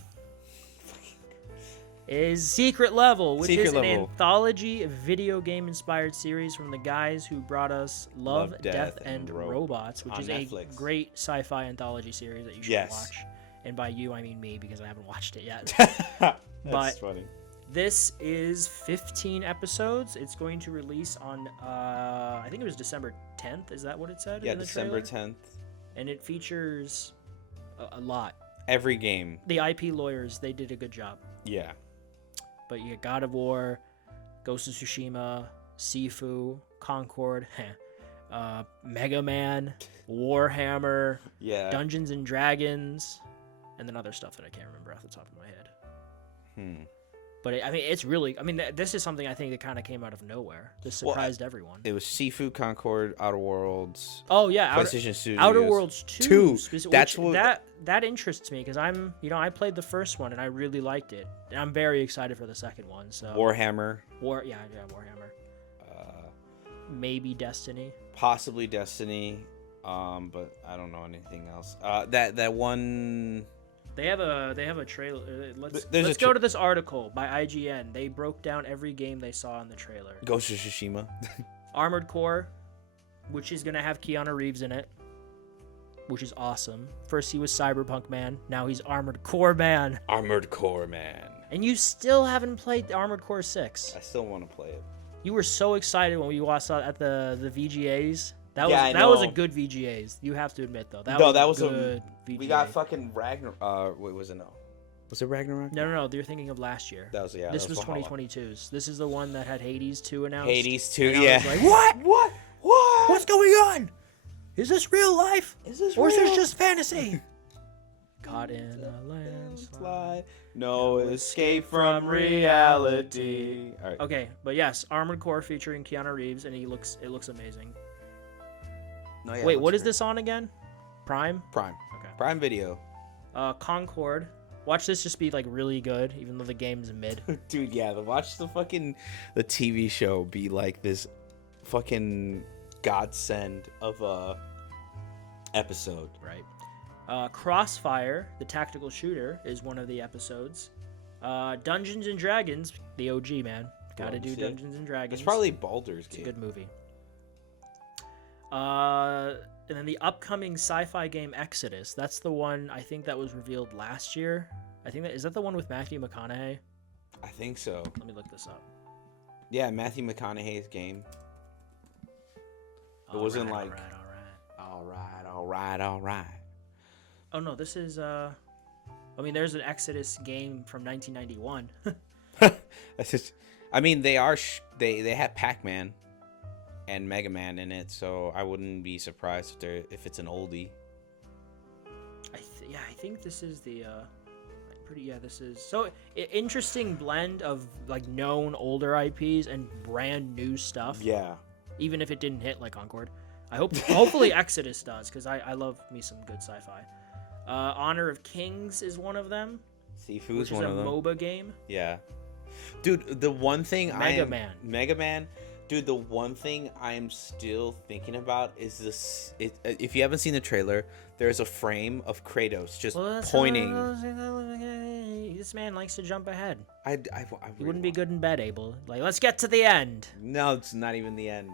is Secret Level, which is an anthology video game inspired series from the guys who brought us Love, Death, and Robots, which is Netflix. A great sci-fi anthology series that you should watch. And by you, I mean me, because I haven't watched it yet. That's funny. This is 15 episodes. It's going to release on, I think it was December 10th. Is that what it said? Yeah, December 10th. And it features a lot. Every game. The IP lawyers, they did a good job. Yeah. But you get God of War, Ghost of Tsushima, Sifu, Concord, Mega Man, Warhammer, Dungeons and Dragons, and then other stuff that I can't remember off the top of my head. But it's really, this is something I think that kind of came out of nowhere. This surprised everyone. It was Sifu, Concord, Outer Worlds. Oh yeah, PlayStation Studios. Outer Worlds 2. That's that interests me because I played the first one and I really liked it, and I'm very excited for the second one. So Warhammer. Warhammer. Maybe Destiny. Possibly Destiny. But I don't know anything else. That one. They have a trailer. Let's go to this article by IGN. They broke down every game they saw in the trailer. Ghost of Tsushima. Armored Core, which is gonna have Keanu Reeves in it, which is awesome. First he was Cyberpunk Man, now he's Armored Core Man. Armored Core Man. And you still haven't played Armored Core 6. I still want to play it. You were so excited when we watched that at the VGAs. That was a good VGAs. You have to admit though. That was a good VGA. We got fucking Ragnarok. Wait, was it no? Was it Ragnarok? No. You're thinking of last year. This was 2022's. This is the one that had Hades 2 announced. Hades 2, yeah. I was like, what? What's going on? Is this real life? Or is this just fantasy? Caught in a landslide. No escape from reality. All right. Okay, but yes, Armored Core featuring Keanu Reeves, and it looks amazing. No, yeah, wait, what is this on again? Prime? Prime. Okay. Prime Video. Concord. Watch this just be like really good, even though the game's mid. Dude, yeah, watch the TV show be like this fucking godsend of a episode. Right. Crossfire, the tactical shooter, is one of the episodes. Dungeons and Dragons, the OG, man. Gotta do see it. Dungeons and Dragons. It's probably Baldur's It's a Gate. good movie. And then the upcoming sci-fi game Exodus. That's the one I think that was revealed last year. I think is that the one with Matthew McConaughey? I think so. Let me look this up. Yeah, Matthew McConaughey's game. It wasn't like all right. Oh no, this is there's an Exodus game from 1991. That's just. I mean, they are. They had Pac-Man and Mega Man in it, so I wouldn't be surprised if it's an oldie. I think this is the this is so interesting blend of like known older IPs and brand new stuff. Yeah. Even if it didn't hit like Concord. Hopefully Exodus does, because I love me some good sci-fi. Honor of Kings is one of them. Sifu's one of them. Which is a MOBA game. Yeah. Dude, the one thing Mega Man. Dude, the one thing I am still thinking about is this. If you haven't seen the trailer, there's a frame of Kratos just pointing. This man likes to jump ahead. I He wouldn't be good in bed, Abel. Like, let's get to the end. No, it's not even the end.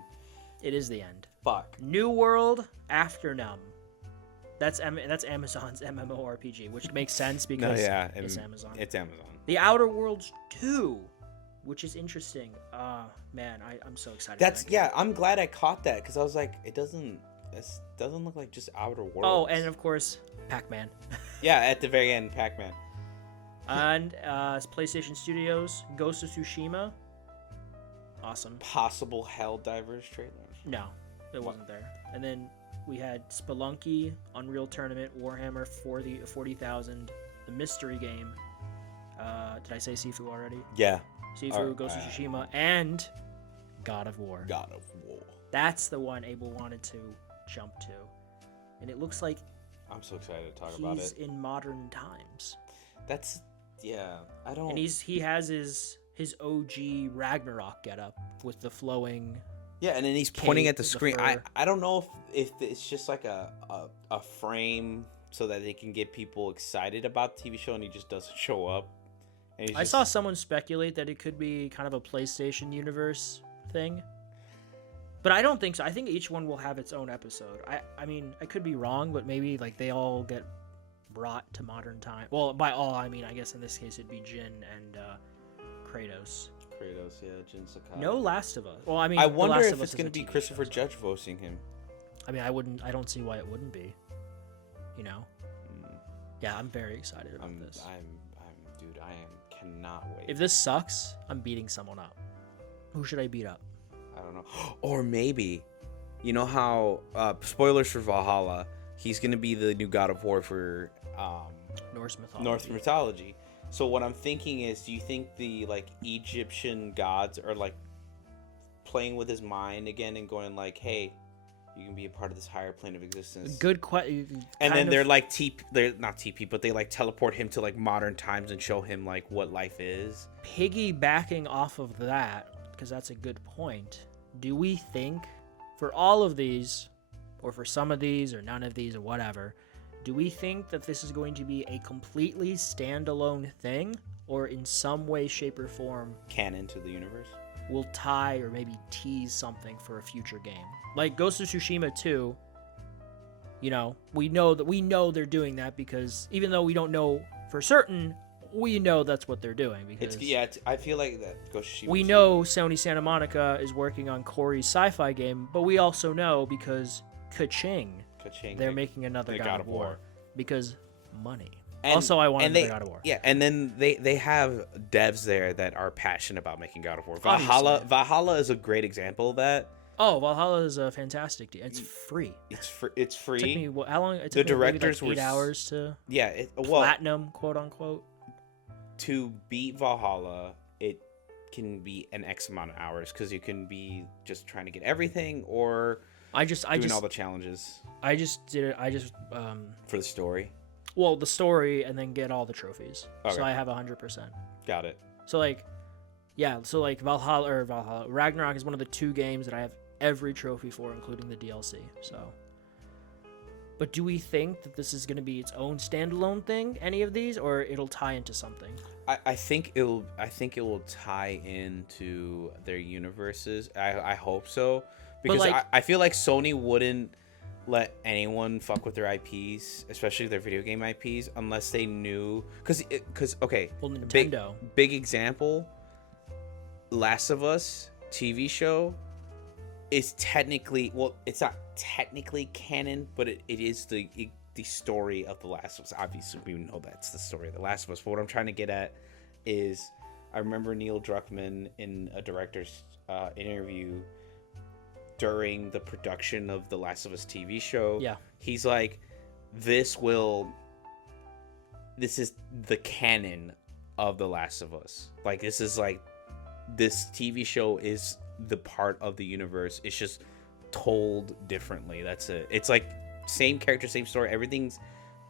It is the end. Fuck. New World After Numb. That's Amazon's MMORPG, which makes sense because it's Amazon. It's Amazon. The Outer Worlds 2, which is interesting. Man, I'm so excited. I'm glad I caught that, because I was like, it doesn't look like just Outer Worlds. Oh, and of course, Pac-Man. Yeah, at the very end, Pac-Man. And PlayStation Studios, Ghost of Tsushima. Awesome. Possible Helldivers trailers. No, it wasn't there. And then we had Spelunky, Unreal Tournament, Warhammer 40,000, the mystery game. Did I say Sifu already? Yeah. Sifu, Ghost of Tsushima, and God of War. God of War. That's the one Abel wanted to jump to. And it looks like I'm so excited to talk about it. He's in modern times. I don't... And he has his OG Ragnarok getup with the flowing... Yeah, and then he's pointing at the screen. I don't know if it's just like a frame so that they can get people excited about the TV show, and he just doesn't show up. I saw someone speculate that it could be kind of a PlayStation universe thing. But I don't think so. I think each one will have its own episode. I mean, I could be wrong, but maybe like they all get brought to modern time. Well, by all, I mean, I guess in this case it'd be Jin and Kratos. Jin Sakai. No Last of Us. Well, I mean, I wonder if it's going to be Christopher Judge voicing him. I mean, I don't see why it wouldn't be. You know? Yeah, I'm very excited about this. Dude, I cannot wait. If this sucks, I'm beating someone up. Who should I beat up? I don't know. Or maybe, you know how, spoilers for Valhalla, he's going to be the new God of War for Norse mythology. So what I'm thinking is, do you think the like Egyptian gods are like playing with his mind again and going like, hey, you can be a part of this higher plane of existence? Good question. And then they're like they're not TP, but they like teleport him to like modern times and show him like what life is. Piggybacking off of that, because that's a good point. Do we think for all of these, or for some of these, or none of these, or whatever, do we think that this is going to be a completely standalone thing, or in some way, shape, or form canon to the universe? Will tie or maybe tease something for a future game, like Ghost of Tsushima 2. You know, we know they're doing that because even though we don't know for certain, we know that's what they're doing. Because I feel like that Ghost of Tsushima. We know Sony Santa Monica is working on Corey's sci-fi game, but we also know because Ka-ching, they're making another God of War because money. And, also, I want another God of War. Yeah, and then they have devs there that are passionate about making God of War. Valhalla is a great example of that. Oh, Valhalla is a fantastic deal. It's free. It's free. It took me how long? It took me directors maybe like 8 hours to platinum, quote unquote. To beat Valhalla, it can be an X amount of hours because you can be just trying to get everything or doing all the challenges. I just did it. For the story. Well, the story, and then get all the trophies. Okay. So I have 100%. Got it. So Valhalla Ragnarok is one of the 2 games that I have every trophy for, including the DLC. So But do we think that this is going to be its own standalone thing, any of these, or it'll tie into something? I think it will tie into their universes. I hope so, because like- I feel like Sony wouldn't let anyone fuck with their IPs, especially their video game IPs, unless they knew. Because okay, Well, Nintendo. Big example. Last of Us TV show is technically, well, it's not technically canon, but it is the story of The Last of Us. Obviously, we know that's the story of The Last of Us. But what I'm trying to get at is, I remember Neil Druckmann in a director's interview during the production of The Last of Us TV show. Yeah. He's like, this is the canon of The Last of Us. Like, this TV show is the part of the universe. It's just told differently. That's it. It's like same character, same story. Everything's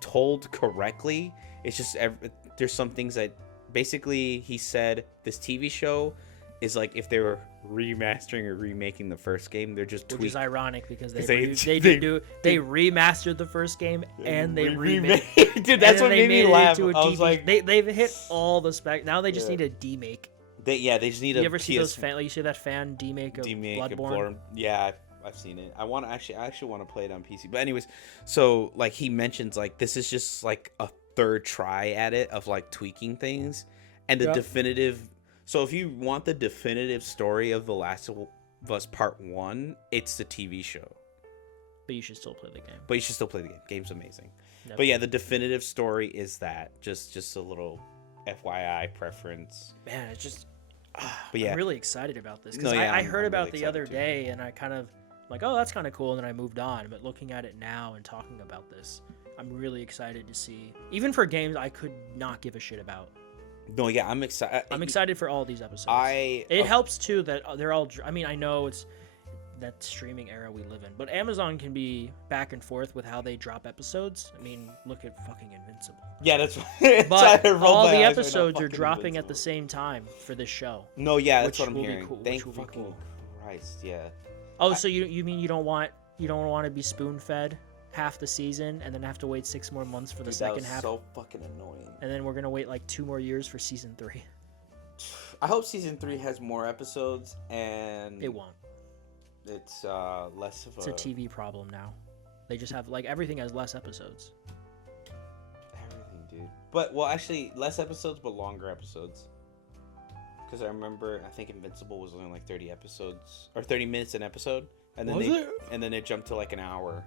told correctly. It's just there's some things that basically he said this TV show is like if they were remastering or remaking the first game. They're just Which is ironic because they remastered the first game and they remade. Dude, that's what made me laugh. I was like, they've hit all the spec. Now they just need a demake. They just need you ever see those fan? Like, you see that fan demake of Bloodborne? Yeah, I've seen it. I actually want to play it on PC. But anyways, so like he mentions like this is just like a third try at it of like tweaking things, and the definitive. So if you want the definitive story of The Last of Us Part 1, it's the TV show. But you should still play the game. Game's amazing. Yep. But yeah, the definitive story is that. Just a little FYI preference. Man, it's just. But yeah, I'm really excited about this because No, yeah, I heard I'm about really the other excited too. day and I kind of like, oh, that's kind of cool, and then I moved on. But looking at it now and talking about this, I'm really excited to see. Even for games I could not give a shit about. No, yeah, I'm excited. I'm excited for all these episodes. It helps too that they're all. I mean, I know it's that streaming era we live in, but Amazon can be back and forth with how they drop episodes. I mean, look at fucking Invincible. Yeah, that's. But all the episodes are dropping at the same time for this show. No, yeah, that's what I'm hearing. Cool, Thank fucking Christ, yeah. Oh, so you mean you don't want to be spoon fed half the season and then have to wait 6 more months for the second half? So fucking annoying. And then we're gonna wait like 2 more years for season 3. I hope season 3 has more episodes and It won't. It's less of It's a TV problem now. They just have like everything has less episodes. Everything, dude. But well, actually, less episodes but longer episodes. Because I remember, I think Invincible was only like 30 episodes or 30 minutes an episode, and then and then it jumped to like an hour.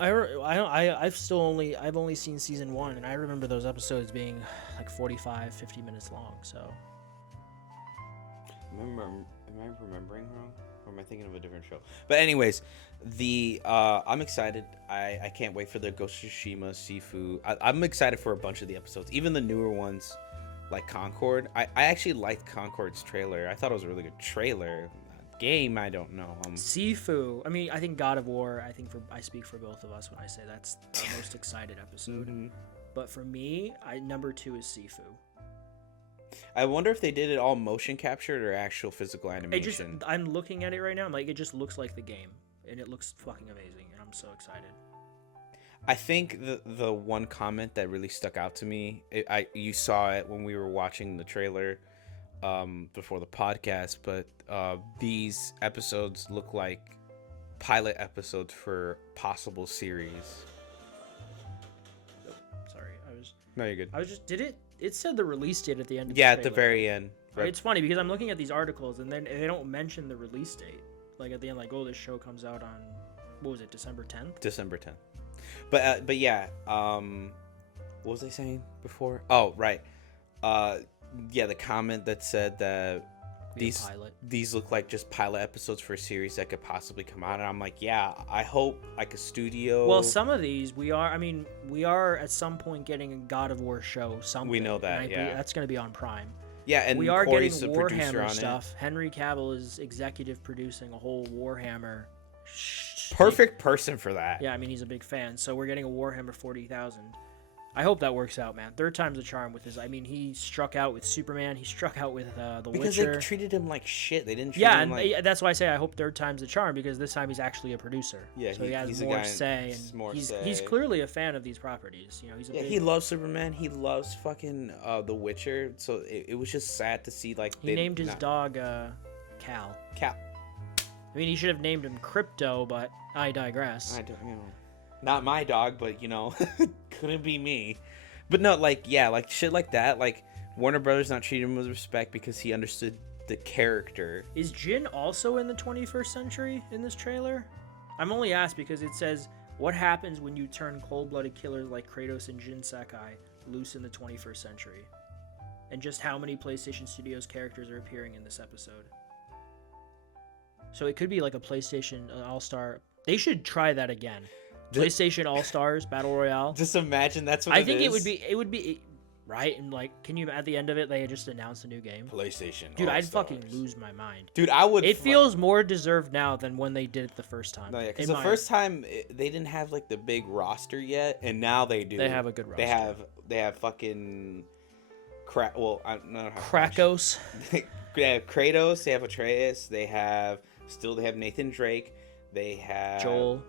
I've only seen season 1, and I remember those episodes being like 50 minutes long. So. Am I remembering wrong? Or am I thinking of a different show? But anyways, I'm excited. I can't wait for the Ghost of Tsushima, Sifu. I'm excited for a bunch of the episodes, even the newer ones, like Concord. I actually liked Concord's trailer. I thought it was a really good trailer. Game, I don't know. Sifu. I mean, I think God of War. I speak for both of us when I say that's our most excited episode. Mm-hmm. But for me, number 2 is Sifu. I wonder if they did it all motion captured or actual physical animation. I'm looking at it right now. I'm like, it just looks like the game, and it looks fucking amazing, and I'm so excited. I think the one comment that really stuck out to me, you saw it when we were watching the trailer before the podcast, but these episodes look like pilot episodes for possible series. Sorry, No, you're good. It said the release date at the end of at the the very end. Right. It's funny because I'm looking at these articles and then they don't mention the release date. Like at the end, like, oh, this show comes out on, what was it, December 10th? December 10th. But yeah, what was I saying before? Oh, right. Yeah, the comment that said that these look like just pilot episodes for a series that could possibly come out, and I'm like, yeah, I hope like a studio. Well, some of these we are at some point getting a God of War show. Something we know that, that's going to be on Prime. Yeah, and we are Corey's getting the producer Warhammer on stuff. it. Henry Cavill is executive producing a whole Warhammer. Perfect person for that. Yeah, I mean he's a big fan. So we're getting a Warhammer 40,000. I hope that works out, man. Third time's a charm with his. I mean, he struck out with Superman. He struck out with The because Witcher. they treated him like shit. They didn't treat Yeah, him and like... that's why I say I hope third time's a charm, because this time he's actually a producer. Yeah, so he has he's a more guy, say, and he's clearly a fan of these properties. You know, he's a big, he loves Superman. He loves fucking The Witcher. So it was just sad to see like he named his dog Cal. Cal. I mean, he should have named him Crypto, but I digress. I don't, not my dog, but couldn't be me. But no, like shit like that. Like Warner Brothers not treating him with respect because he understood the character. Is Jin also in the 21st century in this trailer? I'm only asked because it says, what happens when you turn cold-blooded killers like Kratos and Jin Sakai loose in the 21st century? And just how many PlayStation Studios characters are appearing in this episode? So it could be like a PlayStation All-Star. They should try that again. PlayStation All-Stars Battle Royale. Just imagine that's what I think it would be right, and like, can you at the end of it they just announced a new game? PlayStation. Dude, All-Stars. I'd fucking lose my mind. Dude, I would. It feels more deserved now than when they did it the first time. No, yeah, because the first time they didn't have like the big roster yet, and now they do. They have a good roster. They have fucking Well, I don't know how. Krakos. They have Kratos. They have Atreus. They have Nathan Drake. They have Joel,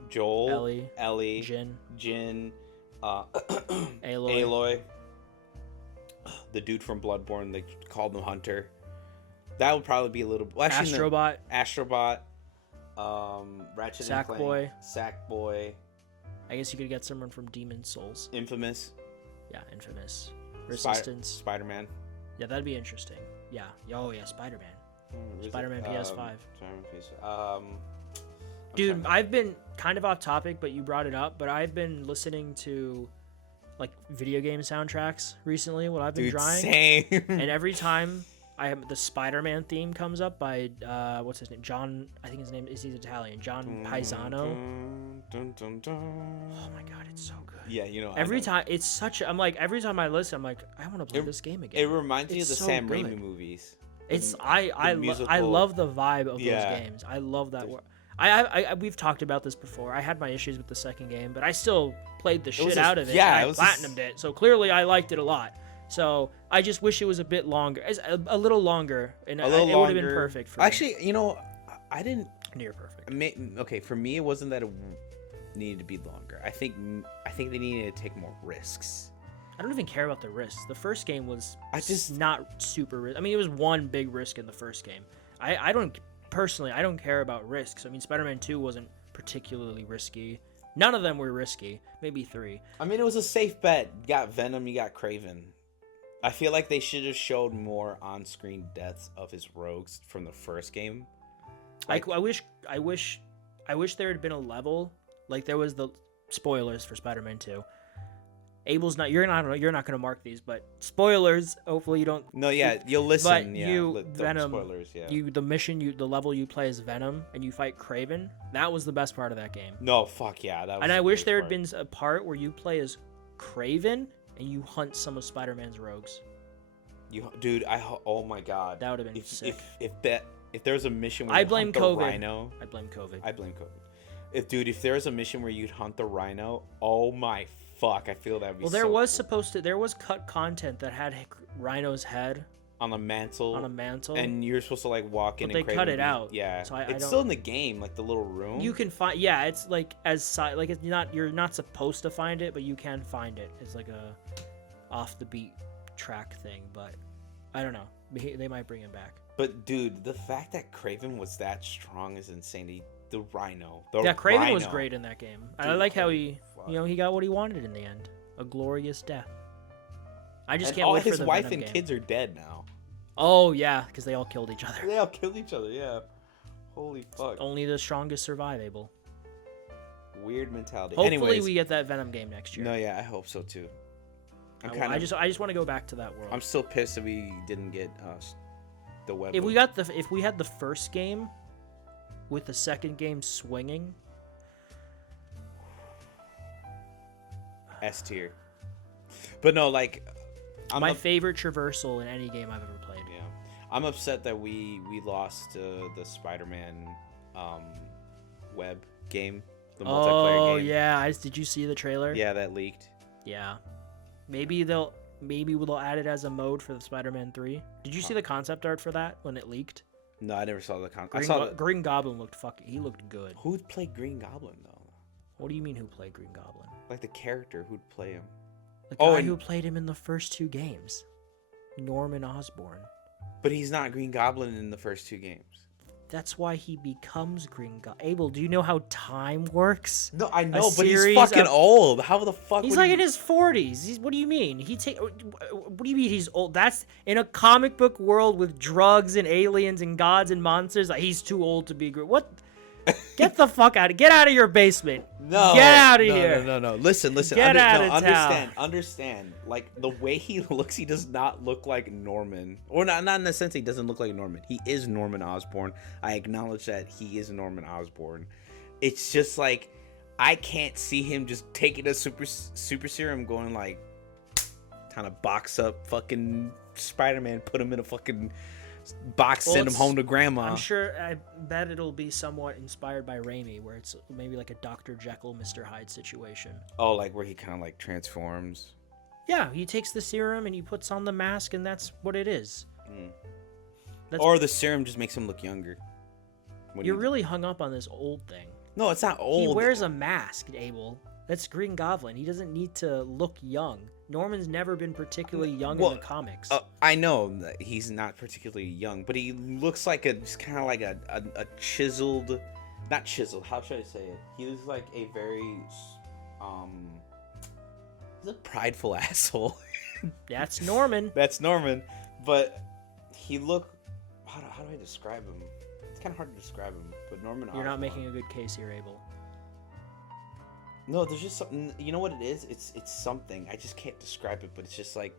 Ellie, Jin, Aloy, the dude from Bloodborne. They called him Hunter. That would probably be a little. Well, actually, Astrobot, Ratchet and Clank, Sackboy. I guess you could get someone from Demon Souls. Infamous. Yeah, Infamous. Resistance. Spider-Man. Yeah, that'd be interesting. Yeah. Oh yeah, Spider-Man. Spider-Man PS5. Dude, I've been kind of off topic, but you brought it up. But I've been listening to like video game soundtracks recently. What I've been drawing, same. And every time I have the Spider-Man theme comes up by what's his name? John. I think his name is he's Italian. John Paisano. Oh my god, it's so good. Yeah, every time it's such. I'm like every time I listen, I'm like I want to play this game again. It reminds me of the Sam Raimi movies. It's I love the vibe of those games. I love that. We've talked about this before. I had my issues with the second game, but I still played the shit out of it. Yeah, and I platinumed it. So clearly I liked it a lot. So I just wish it was a bit longer, a little longer, and it would have been perfect for me. Actually, I didn't near perfect. Okay, for me it wasn't that it needed to be longer. I think they needed to take more risks. I don't even care about the risks. The first game was not super risk. I mean, it was one big risk in the first game. I don't care about risks. I mean, Spider-Man 2 wasn't particularly risky. None of them were risky. Maybe 3. I mean, it was a safe bet. You got Venom, you got Kraven. I feel like they should have showed more on-screen deaths of his rogues from the first game. Like, I wish there had been a level like there was the spoilers for Spider-Man 2. Abel's not. You're not going to mark these, but spoilers. Hopefully you don't. No, yeah, you'll listen. But Venom. Spoilers, yeah. The level you play as Venom, and you fight Kraven. That was the best part of that game. No, fuck yeah, that was. And I wish there had been a part where you play as Kraven and you hunt some of Spider-Man's rogues. Oh my god, that would have been sick. If there was a mission where I blame COVID. Rhino, I blame COVID. If there was a mission where you'd hunt the Rhino, oh my. Fuck, I feel that'd be. Well, there was cut content that had Rhino's head on a mantle, and you're supposed to like walk in. But they cut it out. Yeah, so it's still in the game, like the little room. You can find. Yeah, it's like it's not. You're not supposed to find it, but you can find it. It's like a off the beat track thing, but I don't know. They might bring him back. But dude, the fact that Kraven was that strong is insane. The Rhino. Kraven was great in that game. Dude, I like how he got what he wanted in the end. A glorious death. I just can't wait for the his wife Venom and game. Kids are dead now. Oh, yeah, because they all killed each other. Yeah. Holy fuck. Only the strongest survive, Abel. Weird mentality. Hopefully we get that Venom game next year. No, yeah, I hope so too. I just want to go back to that world. I'm still pissed that we didn't get the web. If we had the first game with the second game swinging, S tier. But no, like my favorite traversal in any game I've ever played. Yeah, I'm upset that we lost the Spider-Man web game, the multiplayer game. Oh yeah, did you see the trailer? Yeah, that leaked. Yeah, Maybe they'll add it as a mode for the Spider-Man 3. Did you see the concept art for that when it leaked? No, I never saw the concept. I saw Green Goblin he looked good. Who'd play Green Goblin though? What do you mean who played Green Goblin? Like the character who'd play him. The guy who played him in the first 2 games. Norman Osborn. But he's not Green Goblin in the first 2 games. That's why he becomes Green Goblin. Abel, do you know how time works? No, I know, but he's fucking old. How the fuck He's like in his 40s. What do you mean? What do you mean he's old? That's in a comic book world with drugs and aliens and gods and monsters. Like, he's too old to be What? Get the fuck out of Get out of your basement. No. Get out of here. No. Listen. Get out of town. Understand. Like, the way he looks, he does not look like Norman. Or not in the sense he doesn't look like Norman. He is Norman Osborn. I acknowledge that he is Norman Osborn. It's just like, I can't see him just taking a super serum going like, trying to box up fucking Spider-Man, put him in a fucking box, send him home to grandma. I bet it'll be somewhat inspired by Raimi, where it's maybe like a Dr. Jekyll, Mr. Hyde situation. Oh, like where he kind of like transforms. Yeah, he takes the serum and he puts on the mask, and that's what it is. Or the serum just makes him look younger. You're really hung up on this old thing. No, it's not old. He wears a mask, Abel. That's Green Goblin. He doesn't need to look young. Norman's never been particularly young in the comics. I know that he's not particularly young, but he looks like just kind of like a chiseled, not chiseled. How should I say it? He looks like a very, he's a prideful asshole. That's Norman. That's Norman, but he how do I describe him? It's kind of hard to describe him, but Norman. You're not making a good case here, Abel. No, there's just something. You know what it is? It's something. I just can't describe it, but it's just like.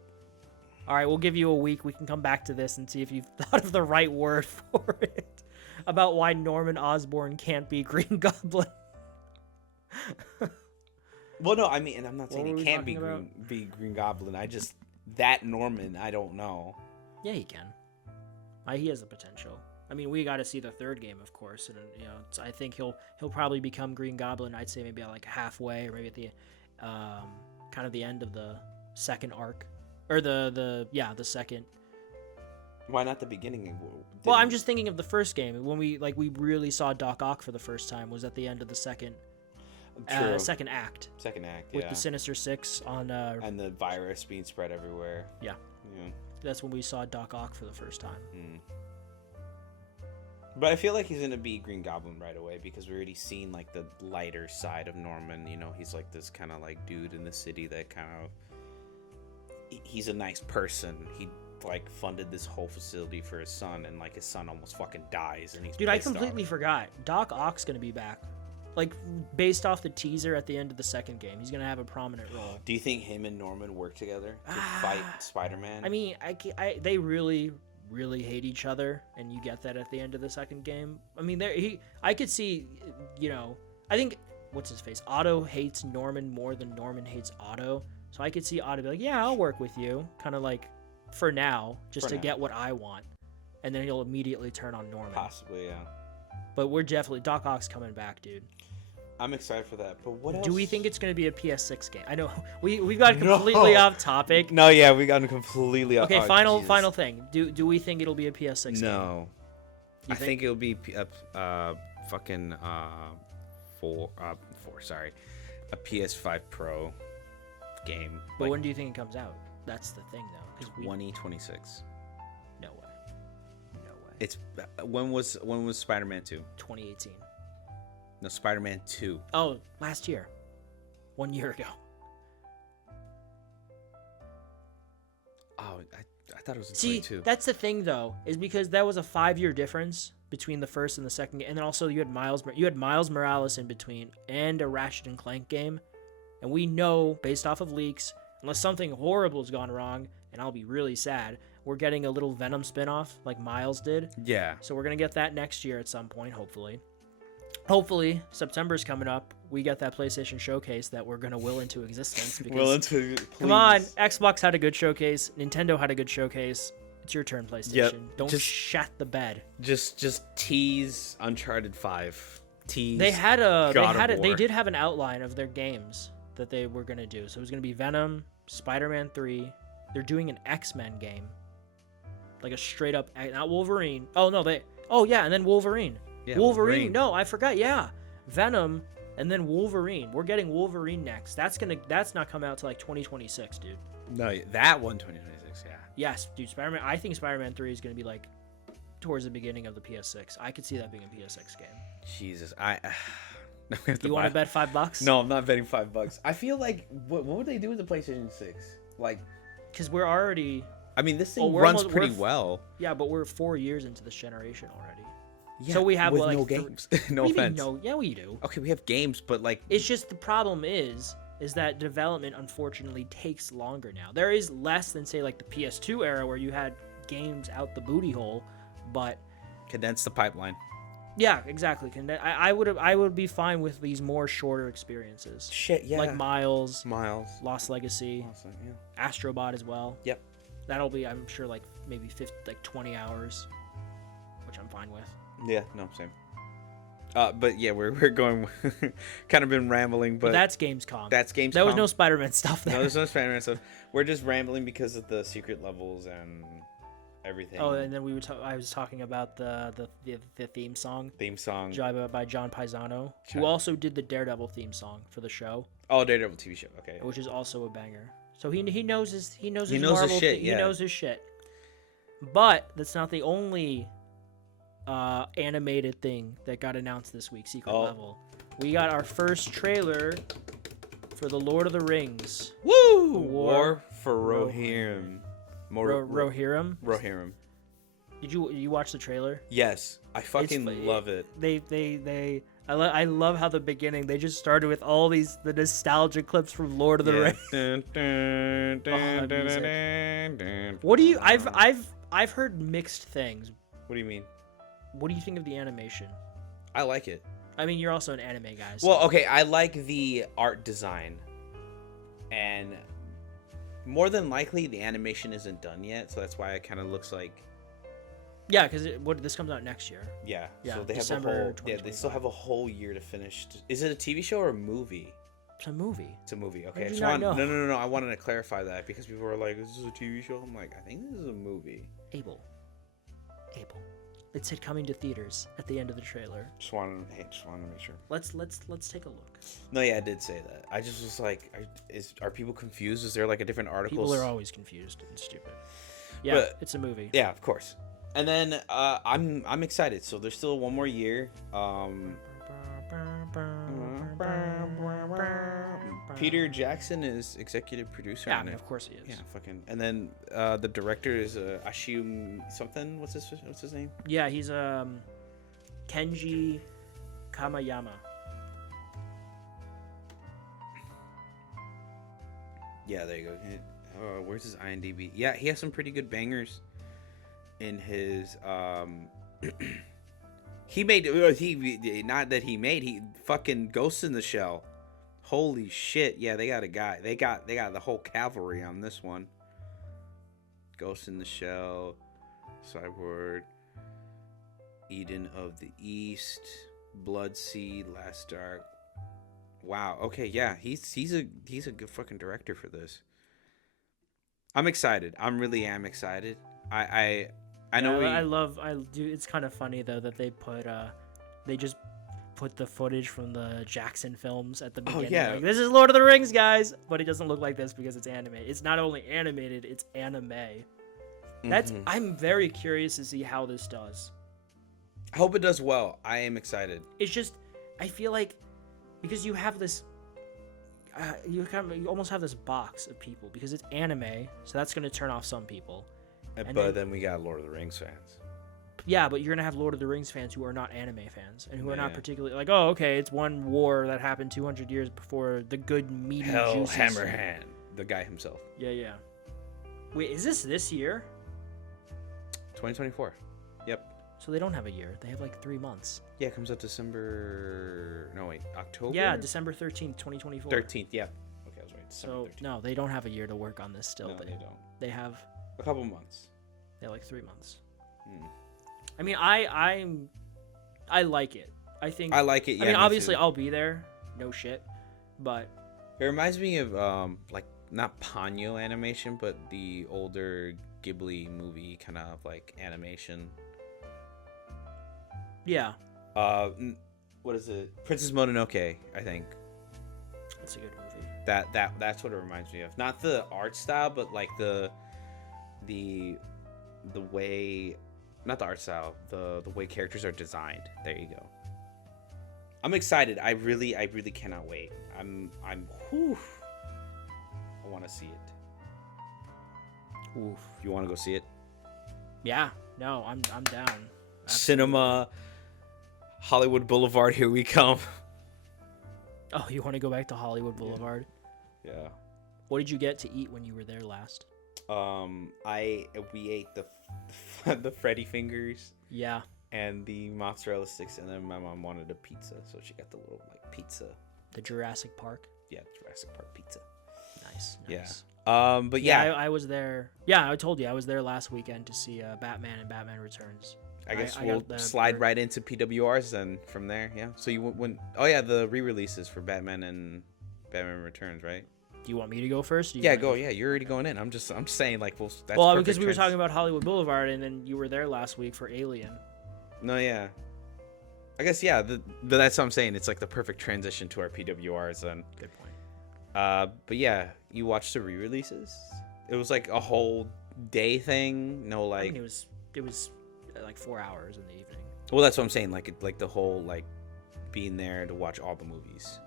All right, we'll give you a week. We can come back to this and see if you've thought of the right word for it about why Norman Osborn can't be Green Goblin. Well, no, I mean, and I'm not saying he can't be Green Goblin. I just that Norman. I don't know. Yeah, he can. He has the potential. I mean, we got to see the 3rd game, of course, and I think he'll probably become Green Goblin. I'd say maybe like halfway, or maybe at the kind of the end of the 2nd arc, or the second. Why not the beginning? Well, I'm just thinking of the 1st game when we really saw Doc Ock for the first time was at the end of the second act. Second act, with the Sinister Six on and the virus being spread everywhere. Yeah. That's when we saw Doc Ock for the first time. But I feel like he's gonna be Green Goblin right away because we already seen like the lighter side of Norman. He's like this kind of like dude in the city that kind of he's a nice person. He like funded this whole facility for his son, and like his son almost fucking dies, and he's I completely forgot. Doc Ock's gonna be back. Like, based off the teaser at the end of the 2nd game, he's gonna have a prominent role. Do you think him and Norman work together to fight Spider-Man? I mean, they really hate each other, and you get that at the end of the 2nd game. I mean, I could see, I think what's his face? Otto hates Norman more than Norman hates Otto. So I could see Otto be like, "Yeah, I'll work with you," kind of like for now, just to get what I want, and then he'll immediately turn on Norman. Possibly, yeah. But we're definitely Doc Ock's coming back, dude. I'm excited for that. But what else? Do we think it's going to be a PS6 game? I know we've got completely off topic. No, yeah, we got completely off. Okay, final thing. Do we think it'll be a PS6 game? No. I think it'll be fucking a PS5 Pro game. But when do you think it comes out? That's the thing, though. 2026. No way. It's when was Spider-Man 2? 2018. No, Spider-Man 2. Oh, last year. 1 year ago. Oh, I thought it was in 22. See, that's the thing, though, is because that was a 5-year difference between the first and the second game, and then also you had Miles Morales in between, and a Ratchet and Clank game, and we know, based off of leaks, unless something horrible has gone wrong, and I'll be really sad, we're getting a little Venom spinoff like Miles did. Yeah. So we're going to get that next year at some point, hopefully. Hopefully, September's coming up. We get that PlayStation showcase that we're going to will into existence. Because, come on, Xbox had a good showcase. Nintendo had a good showcase. It's your turn, PlayStation. Yep. Don't shat the bed. Just tease Uncharted 5. Tease. They did have an outline of their games that they were going to do. So it was going to be Venom, Spider-Man 3. They're doing an X-Men game. Like a straight up, not Wolverine. Oh, no, and then Wolverine. Yeah, Wolverine. No, I forgot. Yeah. Venom and then Wolverine. We're getting Wolverine next. That's not coming out till like 2026, dude. No, that one 2026, yeah. Yes, dude, Spider-Man. I think Spider-Man 3 is going to be like towards the beginning of the PS6. I could see that being a PS6 game. Jesus, You want to bet $5? No, I'm not betting $5. I feel like what would they do with the PlayStation 6? Like, because we're already. I mean, this thing runs pretty well. Yeah, but we're 4 years into this generation already. Yeah, so we have with like no games. No offense. No, yeah, we do. Okay, we have games, but like, it's just the problem is that development unfortunately takes longer now. There is less than say like the PS2 era where you had games out the booty hole, but condense the pipeline. Yeah, exactly. I would be fine with these more shorter experiences. Shit, yeah. Like Miles, Lost Legacy, yeah. Astrobot as well. Yep. That'll be, I'm sure, like maybe 20 hours, which I'm fine with. Yeah, no, same. But yeah, we're going, kind of been rambling, but that's Gamescom. That's Gamescom. There was no Spider-Man stuff there. No, there's no Spider-Man stuff. We're just rambling because of the secret levels and everything. Oh, and then I was talking about the theme song. By John Paisano, who also did the Daredevil theme song for the show. Oh, Daredevil TV show. Okay. Which is also a banger. So he knows his Marvel his shit. He knows his shit. But that's not the only animated thing that got announced this week. Secret level. We got our first trailer for the Lord of the Rings. Woo! War for Rohirrim. Rohirrim. Did you watch the trailer? Yes, I fucking love it. I love how the beginning they just started with all the nostalgia clips from Lord of the Rings. What do you? I've heard mixed things. What do you mean? What do you think of the animation? I like it. I mean, you're also an anime guy. So. Well, okay, I like the art design, and more than likely the animation isn't done yet, so that's why it kind of looks like. Yeah, because this comes out next year. Yeah. Yeah. So they December have a whole. Yeah, they still have a whole year to finish. Is it a TV show or a movie? It's a movie. It's a movie. Okay. No. I wanted to clarify that because people were like, "Is this a TV show?" I'm like, I think this is a movie. Abel. It said coming to theaters at the end of the trailer. Just wanted to make sure. Let's take a look. No, yeah, I did say that. I just was like, are people confused? Is there like a different article? People are always confused and stupid. Yeah, but, it's a movie. Yeah, of course. And then I'm excited. So there's still one more year. Peter Jackson is executive producer. Yeah, I mean, of course he is. Yeah, fucking. And then the director is Ashim something. What's his name? Yeah, he's Kenji Kamayama. Yeah, there you go. Where's his IMDb? Yeah, he has some pretty good bangers in his he fucking Ghost in the Shell. Holy shit. Yeah, they got a guy. They got the whole cavalry on this one. Ghost in the Shell, Cyborg, Eden of the East, Bloodseed, Last Dark. Wow. Okay, yeah. He's a good fucking director for this. I'm excited. I really am excited. I know it's kind of funny though that they just put the footage from the Jackson films at the beginning. Oh, yeah. Like, this is Lord of the Rings, guys, but it doesn't look like this because it's anime. It's not only animated, it's anime. I'm very curious to see how this does. I hope it does well. I am excited. It's just I feel like because you have this you almost have this box of people because it's anime, so that's going to turn off some people. But then we got Lord of the Rings fans. Yeah, but you're going to have Lord of the Rings fans who are not anime fans and who are not particularly like, oh, okay, it's one war that happened 200 years before the good meaty juices. Hammerhand, the guy himself. Yeah. Wait, is this year? 2024. Yep. So they don't have a year. They have like 3 months. Yeah, it comes out October? Yeah, December 13th, 2024. 13th, yeah. Okay, I was right. So, 13th. No, they don't have a year to work on this still. No, they don't. They have a couple months. They have like 3 months. I mean, I like it. I like it, yeah. I mean, obviously, I'll be there. No shit. But it reminds me of, like, not Ponyo animation, but the older Ghibli movie kind of like animation. Yeah. What is it? Princess Mononoke, I think. It's a good movie. That's what it reminds me of. Not the art style, but like the way, not the art style, the way characters are designed. There you go. I'm excited. I really cannot wait. Whew. I want to see it. Oof. You want to go see it? Yeah. No, I'm down. Absolutely. Cinema, Hollywood Boulevard, here we come. Oh, you want to go back to Hollywood Boulevard? Yeah. What did you get to eat when you were there last? We ate the Freddy fingers. Yeah. And the mozzarella sticks, and then my mom wanted a pizza, so she got the little like pizza. The Jurassic Park. Yeah, Jurassic Park pizza. Nice. Yeah. But yeah, I was there. Yeah, I told you I was there last weekend to see Batman and Batman Returns. I guess we'll slide right into PWRs then from there. Yeah. So you went. Oh yeah, the re-releases for Batman and Batman Returns, right? Do you want me to go first? Yeah, go. Yeah, you're already going in. I'm just saying like that's because we were talking about Hollywood Boulevard, and then you were there last week for Alien. No, yeah. I guess yeah. That's what I'm saying. It's like the perfect transition to our PWRs then. Good point. But yeah, you watched the re-releases. It was like a whole day thing. No, like I mean, it was like 4 hours in the evening. Well, that's what I'm saying. Like the whole like being there to watch all the movies.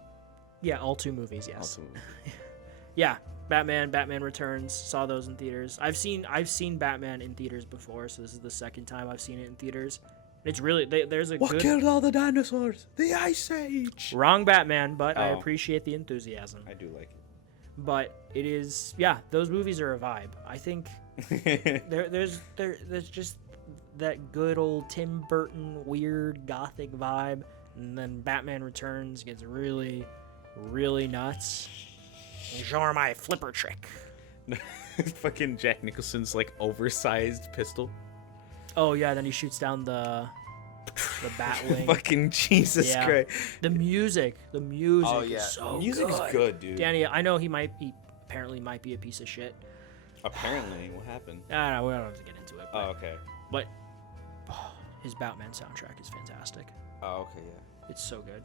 Yeah, all 2 movies. Yes. All 2 movies. Yeah, Batman Returns. Saw those in theaters. I've seen Batman in theaters before, so this is the second time I've seen it in theaters. It's really there's a what good... killed all the dinosaurs? The Ice Age. Wrong Batman, but I appreciate the enthusiasm. I do like it. But it is, yeah, those movies are a vibe. I think there's just that good old Tim Burton weird gothic vibe, and then Batman Returns gets really, really nuts. Enjoy my flipper trick. Fucking Jack Nicholson's like oversized pistol. Oh yeah, then he shoots down the Batwing. Fucking Jesus Christ. The music is so good. Music's good, dude. Danny, I know he apparently might be a piece of shit. Apparently, what happened? I don't know, we don't have to get into it. Oh, okay. But his Batman soundtrack is fantastic. Oh, okay, yeah. It's so good.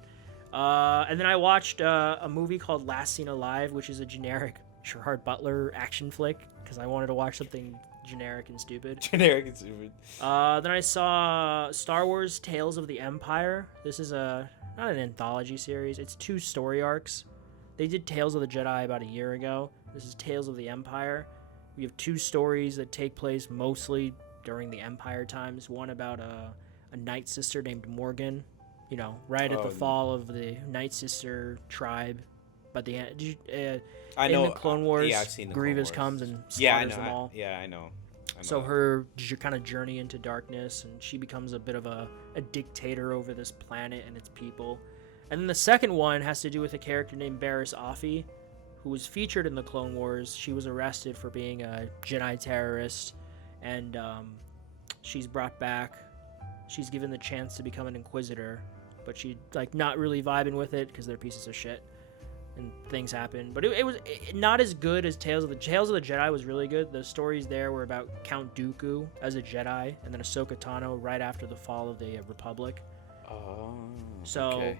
And then I watched a movie called Last Seen Alive, which is a generic Gerard Butler action flick, because I wanted to watch something generic and stupid. Generic and stupid. Then I saw Star Wars Tales of the Empire. This is not an anthology series. It's 2 story arcs. They did Tales of the Jedi about a year ago. This is Tales of the Empire. We have 2 stories that take place mostly during the Empire times. One about a Night Sister named Morgan, right at the fall of the Night Sister tribe. But in the Clone Wars, I've seen the Grievous Clone Wars. comes and slaughters them all. I know. So her kind of journey into darkness, and she becomes a bit of a dictator over this planet and its people. And then the second one has to do with a character named Barriss Offee, who was featured in the Clone Wars. She was arrested for being a Jedi terrorist, and she's brought back. She's given the chance to become an Inquisitor, but she not really vibing with it because they're pieces of shit. And things happen, but it was not as good as Tales of the Jedi was really good. The stories there were about Count Dooku as a Jedi, and then Ahsoka Tano right after the fall of the Republic. Oh, so okay.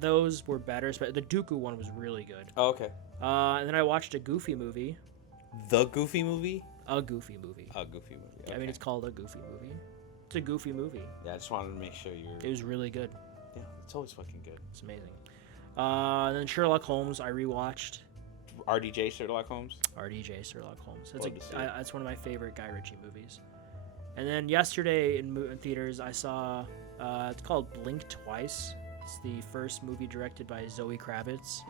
Those were better. But the Dooku one was really good. Oh, okay. And then I watched a Goofy movie. The Goofy movie? A Goofy movie. A Goofy movie. Okay. I mean, it's called a Goofy movie. It's a Goofy movie. Yeah, I just wanted to make sure It was really good. Yeah, it's always fucking good. It's amazing. And then Sherlock Holmes, I rewatched. RDJ Sherlock Holmes? RDJ Sherlock Holmes. That's one of my favorite Guy Ritchie movies. And then yesterday in theaters, I saw, it's called Blink Twice. It's the first movie directed by Zoe Kravitz,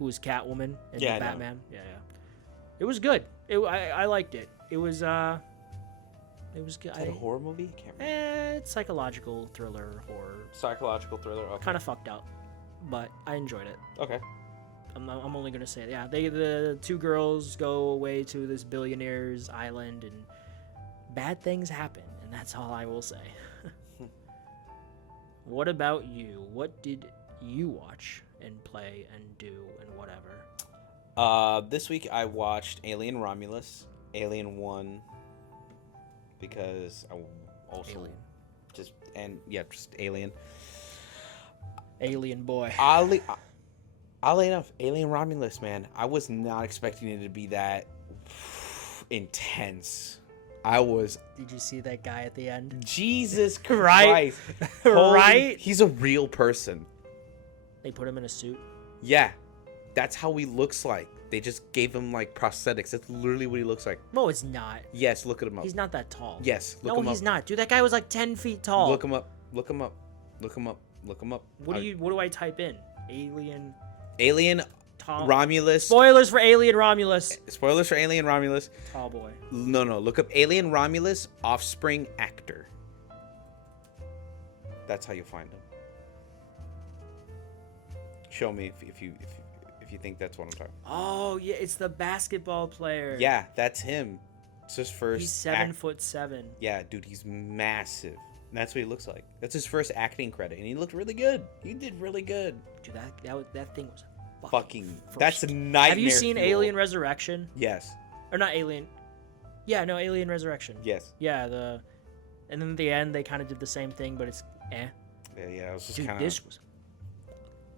who was Catwoman in the Batman. Yeah. It was good. I liked it. It was good. Is that a horror movie? I can't remember. It's psychological thriller horror. Psychological thriller. Okay. Kind of fucked up, but I enjoyed it. Okay. I'm only gonna say it. Yeah. The 2 girls go away to this billionaire's island, and bad things happen, and that's all I will say. What about you? What did you watch and play and do and whatever? This week I watched Alien Romulus, Alien 1, because I also Alien. just Alien. Alien boy. Oddly enough, Alien Romulus, man, I was not expecting it to be that intense. Did you see that guy at the end? Jesus Right? Christ. Right? He's a real person. They put him in a suit. Yeah. That's how he looks like. They just gave him like prosthetics. That's literally what he looks like. No, it's not. Yes, look at him up. He's not that tall. Yes, look no, him up. he's not. Dude, that guy was like 10 feet tall. Look him up. Look him up. Look him up. Look him up. What do I type in? Alien tall Romulus. Spoilers for Alien Romulus. Spoilers for Alien Romulus. Tall boy. No. Look up Alien Romulus offspring actor. That's how you find him. Show me if you think that's what I'm talking about. Oh yeah, it's the basketball player. Yeah, that's him. It's his first. He's 7'7". Yeah, dude, he's massive. And that's what he looks like. That's his first acting credit, and he looked really good. He did really good. Dude, that thing was fucking that's a nightmare. Have you seen fuel. Alien Resurrection? Yes. Or not Alien? Yeah, no, Alien Resurrection. Yes. Yeah, and then at the end they kind of did the same thing, but it's Yeah, it was just Dude, kind of. this was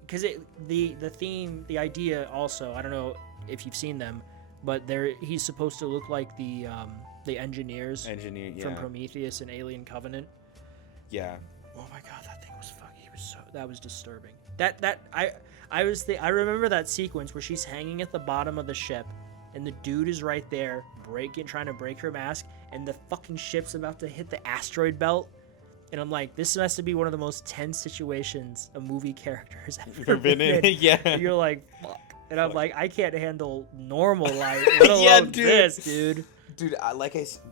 because the theme, the idea also. I don't know if you've seen them, but he's supposed to look like the engineers from Prometheus and Alien Covenant. Yeah. Oh my god, that thing was fucking. That was disturbing. I remember that sequence where she's hanging at the bottom of the ship, and the dude is right there trying to break her mask, and the fucking ship's about to hit the asteroid belt. And I'm like, this has to be one of the most tense situations a movie character has ever been in. Yeah. And you're like, fuck. And I'm like, I can't handle normal life, let alone this, dude. Dude,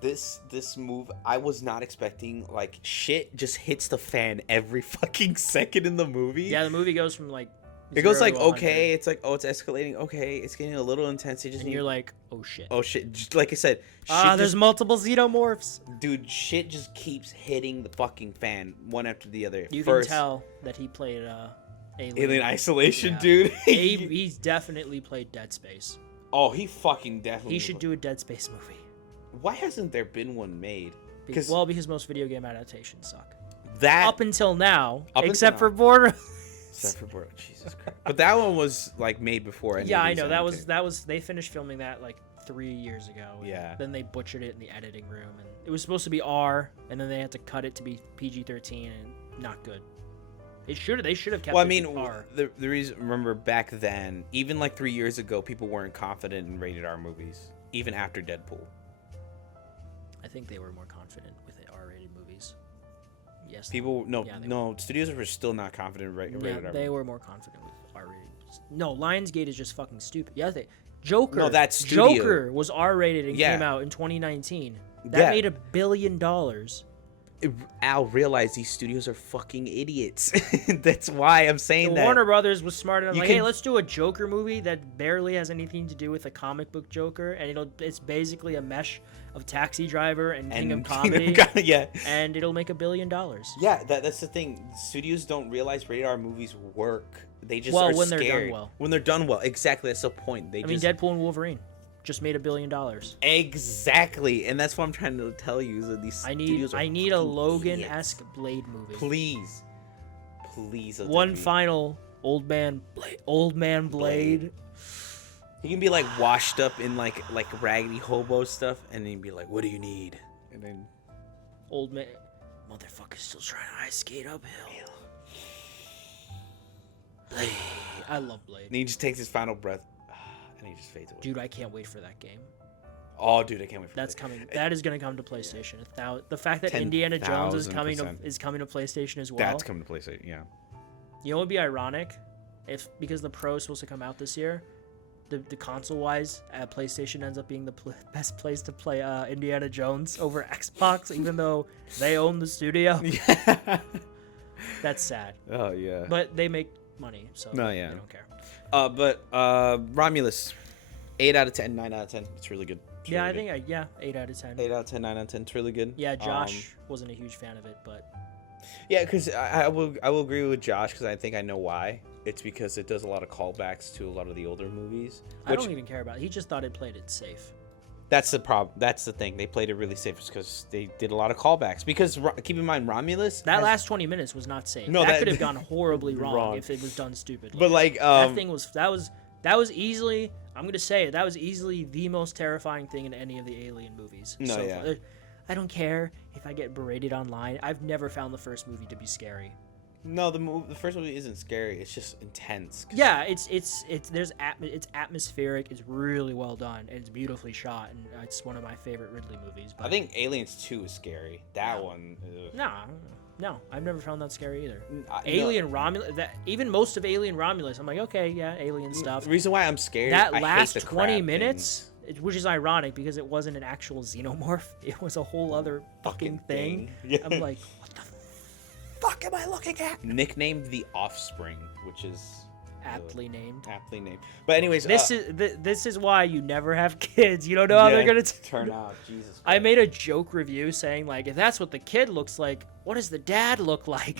this move, I was not expecting. Like, shit just hits the fan every fucking second in the movie. Yeah, the movie goes from like. It goes like, okay, it's like, oh, it's escalating. Okay, it's getting a little intense. You're like, oh shit. Oh shit. Just, like I said, there's multiple xenomorphs. Dude, shit just keeps hitting the fucking fan one after the other. You can tell that he played Alien Isolation, yeah. dude. He's definitely played Dead Space. Oh, he fucking definitely. He should do a Dead Space movie. Why hasn't there been one made? Because most video game adaptations suck. Up until now, except for Borderlands. Except for Borderlands, Jesus Christ. But that one was like made before. Yeah, I know that was. They finished filming that like 3 years ago. Yeah. Then they butchered it in the editing room, and it was supposed to be R, and then they had to cut it to be PG-13, and not good. They should have kept. Well, I mean, R. the reason, remember back then, even like 3 years ago, people weren't confident in rated R movies, even after Deadpool. I think they were more confident with the R-rated movies. Yes. Studios were still not confident in rated R. They were more confident with R-rated. No, Lionsgate is just fucking stupid. Yeah, Joker. No, that's studio. Joker was R-rated and came out in 2019. That made $1 billion. Al realized these studios are fucking idiots. That's why I'm saying that. Warner Brothers was smart enough. Hey, let's do a Joker movie that barely has anything to do with a comic book Joker, and it's basically a mesh of Taxi Driver and Kingdom Comedy. Yeah. And it'll make $1 billion. Yeah, that's the thing. Studios don't realize rated R movies work. They just are when scared. They're done well. When they're done well, exactly. That's the point. Deadpool and Wolverine just made $1 billion. Exactly, and that's what I'm trying to tell you is that these studios are I need a Logan-esque Blade movie. Please. One final old man Blade. He can be like washed up in like raggedy hobo stuff, and he'd be like, "What do you need?" And then old man, motherfucker's still trying to ice skate uphill. Blade, I love Blade. And he just takes his final breath, and he just fades away. Dude, I can't wait for that game. Oh, dude, I can't wait for that. That's coming. That is going to come to PlayStation. The fact that Indiana Jones is coming to PlayStation as well. That's coming to PlayStation. Yeah. You know what would be ironic, because the Pro is supposed to come out this year. The console-wise, PlayStation ends up being the best place to play Indiana Jones over Xbox, even though they own the studio. Yeah. That's sad. Oh yeah. But they make money, so they don't care. But Romulus, 8 out of 10, 9 out of 10. It's really good. It's yeah, really I think 8 out of 10. 8 out of 10, 9 out of 10. It's really good. Yeah, Josh wasn't a huge fan of it, but yeah, because I will agree with Josh because I think I know why. it's because it does a lot of callbacks to a lot of the older movies. I don't even care about it. He just thought it played it safe. That's the problem. That's the thing. They played it really safe because they did a lot of callbacks. Because keep in mind, Romulus. Last 20 minutes was not safe. No, that could have gone horribly wrong if it was done stupidly. But like, that thing was that was easily. I'm gonna say it. That was easily the most terrifying thing in any of the Alien movies. No, so yeah. far. I don't care if I get berated online. I've never found the first movie to be scary. No, the first movie isn't scary. It's just intense. Yeah, it's atmospheric. It's really well done. And it's beautifully shot, and it's one of my favorite Ridley movies. But I think Aliens 2 is scary. That one. Ugh. No, I've never found that scary either. Alien Romulus. Even most of Alien Romulus, I'm like, okay, yeah, alien stuff. The reason why I'm scared. That I last hate the 20 crab minutes, which is ironic because it wasn't an actual xenomorph. It was a whole other fucking thing. Yeah. I'm like, what the fuck am I looking at? Nicknamed the Offspring, which is Aptly named. But anyways, This is why you never have kids. You don't know how they're gonna turn out. Jesus Christ. I made a joke review saying like, if that's what the kid looks like, what does the dad look like?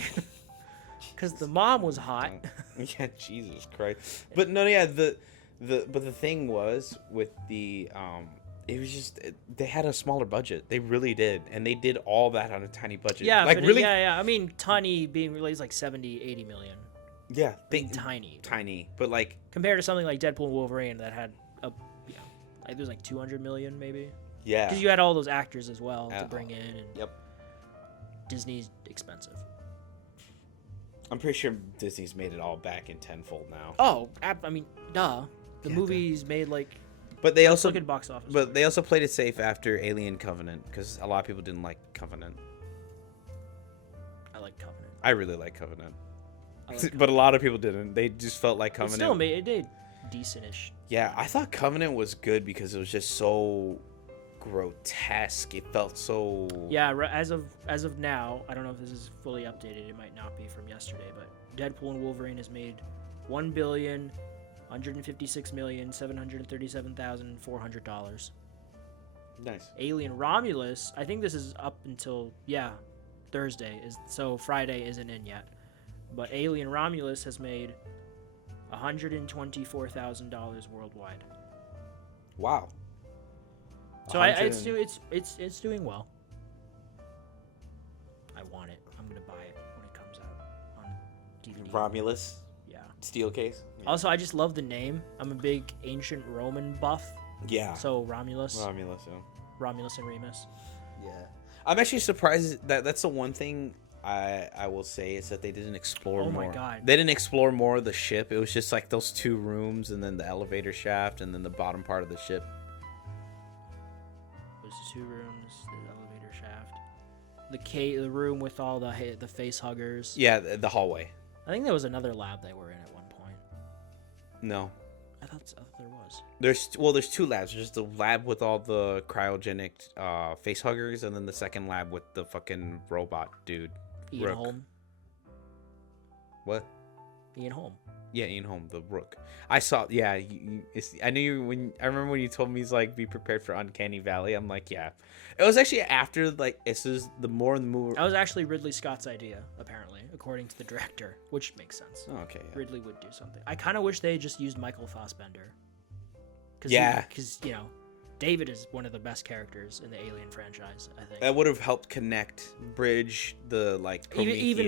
Because the mom was hot. Yeah, Jesus Christ. But no, yeah, the thing was with the it was just they had a smaller budget. They really did, and they did all that on a tiny budget. Yeah, like really. Yeah. I mean, tiny being released like 70, 80 million. Yeah, tiny, but like compared to something like Deadpool and Wolverine that had like there's like 200 million maybe. Yeah, because you had all those actors as well to bring in. And yep. Disney's expensive. I'm pretty sure Disney's made it all back in tenfold now. Oh, I mean, duh. The movies made like. But they also look at box office. But they also played it safe after Alien Covenant because a lot of people didn't like Covenant. I like Covenant. I really like Covenant. But a lot of people didn't. They just felt like Covenant. It still made decentish. Yeah, I thought Covenant was good because it was just so grotesque. It felt so. Yeah, as of now, I don't know if this is fully updated. It might not be from yesterday, but Deadpool and Wolverine has made $1,156,737,400. Nice. Alien Romulus, I think this is up until Thursday so Friday isn't in yet. But Alien Romulus has made $124,000 worldwide. Wow. So it's doing well. I want it. I'm gonna buy it when it comes out on DVD. Romulus. Yeah. Steel case. Yeah. Also, I just love the name. I'm a big ancient Roman buff. Yeah. So Romulus. Romulus. Yeah. Romulus and Remus. Yeah. I'm actually surprised that's the one thing I will say is that they didn't explore more. Oh my god. They didn't explore more of the ship. It was just like those two rooms and then the elevator shaft and then the bottom part of the ship. Those two rooms, the elevator shaft. The room with all the face huggers. Yeah, the hallway. I think there was another lab they were in at one point. No. I thought there was. There's two labs. There's the lab with all the cryogenic face huggers, and then the second lab with the fucking robot dude. Ian Holm. What? Ian Holm. Yeah, Ian Holm, the Rook. I saw. Yeah, I knew you when. I remember when you told me he's like, be prepared for Uncanny Valley. I'm like, yeah. It was actually after like this is the more in the movie. That was actually Ridley Scott's idea, apparently, according to the director, which makes sense. Oh, okay. Yeah. Ridley would do something. I kind of wish they had just used Michael Fassbender. Because David is one of the best characters in the Alien franchise, I think. That would have helped bridge the like Prometheus,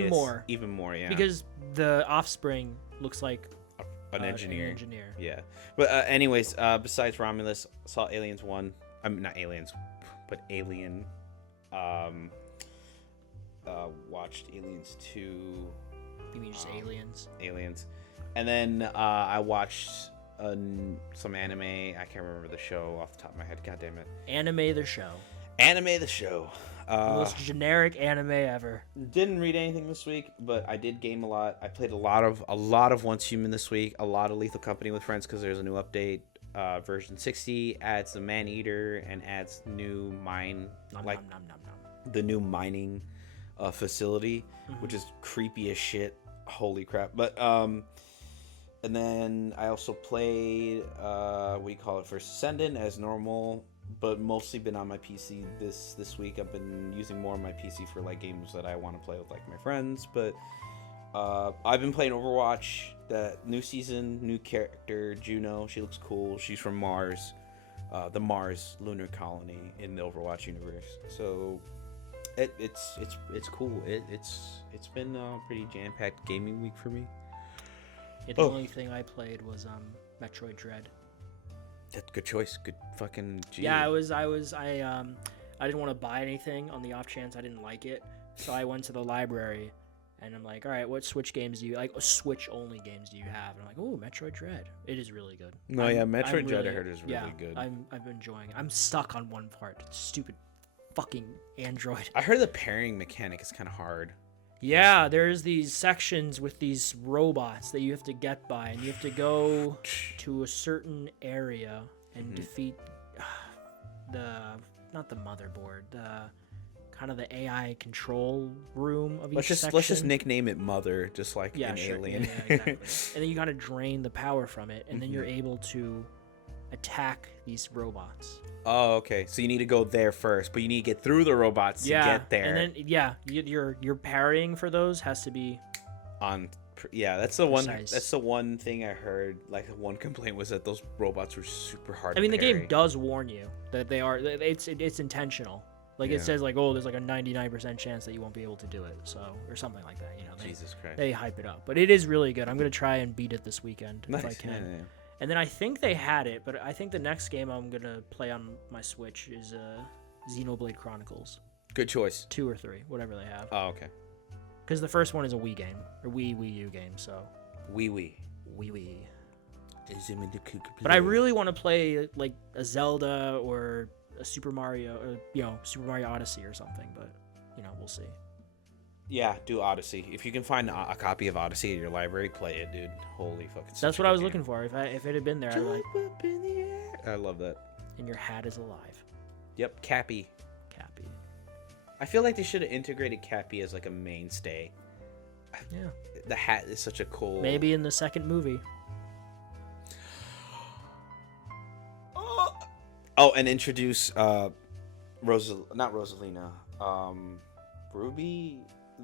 even more, yeah. Because the Offspring looks like an engineer. Yeah. But anyways, besides Romulus, saw Aliens 1. I mean, not Aliens, but Alien. Watched Aliens 2. You mean just Aliens? Aliens. And then I watched some anime. I can't remember the show off the top of my head. God damn it. Anime the show. The most generic anime ever. Didn't read anything this week, but I did game a lot. I played a lot of Once Human this week. A lot of Lethal Company with friends because there's a new update. Version 60 adds the Man Eater and adds new the new mining facility, which is creepy as shit. Holy crap! But and then I also played First Ascendant as normal, but mostly been on my PC this week. I've been using more of my PC for like games that I want to play with like my friends. But I've been playing Overwatch. The new season, new character, Juno. She looks cool. She's from Mars, the Mars lunar colony in the Overwatch universe. So it's cool. It's been a pretty jam-packed gaming week for me. Yeah, the only thing I played was Metroid Dread. That's a good choice. Good fucking G. Yeah, I didn't want to buy anything on the off chance I didn't like it, so I went to the library, and I'm like, all right, what Switch games do you like? Switch only games do you have? And I'm like, oh, Metroid Dread. It is really good. Metroid Dread I heard is really good. I'm enjoying it. I'm stuck on one part. Stupid fucking Android. I heard the pairing mechanic is kind of hard. Yeah, there's these sections with these robots that you have to get by, and you have to go to a certain area and defeat not the motherboard, the kind of the AI control room of each section. Let's just nickname it Mother, just like an alien. Yeah, exactly. And then you gotta drain the power from it, and then you're able to attack these robots. Oh, okay. So you need to go there first, but you need to get through the robots to get there. And then your parrying for those has to be on. Yeah, that's the one. Precise. That's the one thing I heard. Like one complaint was that those robots were super hard. I mean, to the parry. game does warn you that they are. It's intentional. Like it says, like, oh, there's like a 99% chance that you won't be able to do it. So or something like that. You know, Jesus Christ. They hype it up, but it is really good. I'm gonna try and beat it this weekend if I can. Yeah. And then I think they had it, but I think the next game I'm gonna play on my Switch is Xenoblade Chronicles. Good choice. 2 or 3, whatever they have. Oh, okay. Because the first one is a Wii game or Wii U game, so. Wii. But I really want to play like a Zelda or a Super Mario, Super Mario Odyssey or something. But we'll see. Yeah, do Odyssey. If you can find a copy of Odyssey in your library, play it, dude. Holy fucking. That's what I was looking for. If it had been there, I'd like. Up in the air. I love that. And your hat is alive. Yep, Cappy. I feel like they should have integrated Cappy as like a mainstay. Yeah. The hat is such a cool. Maybe in the second movie. Oh, and introduce not Rosalina, Ruby,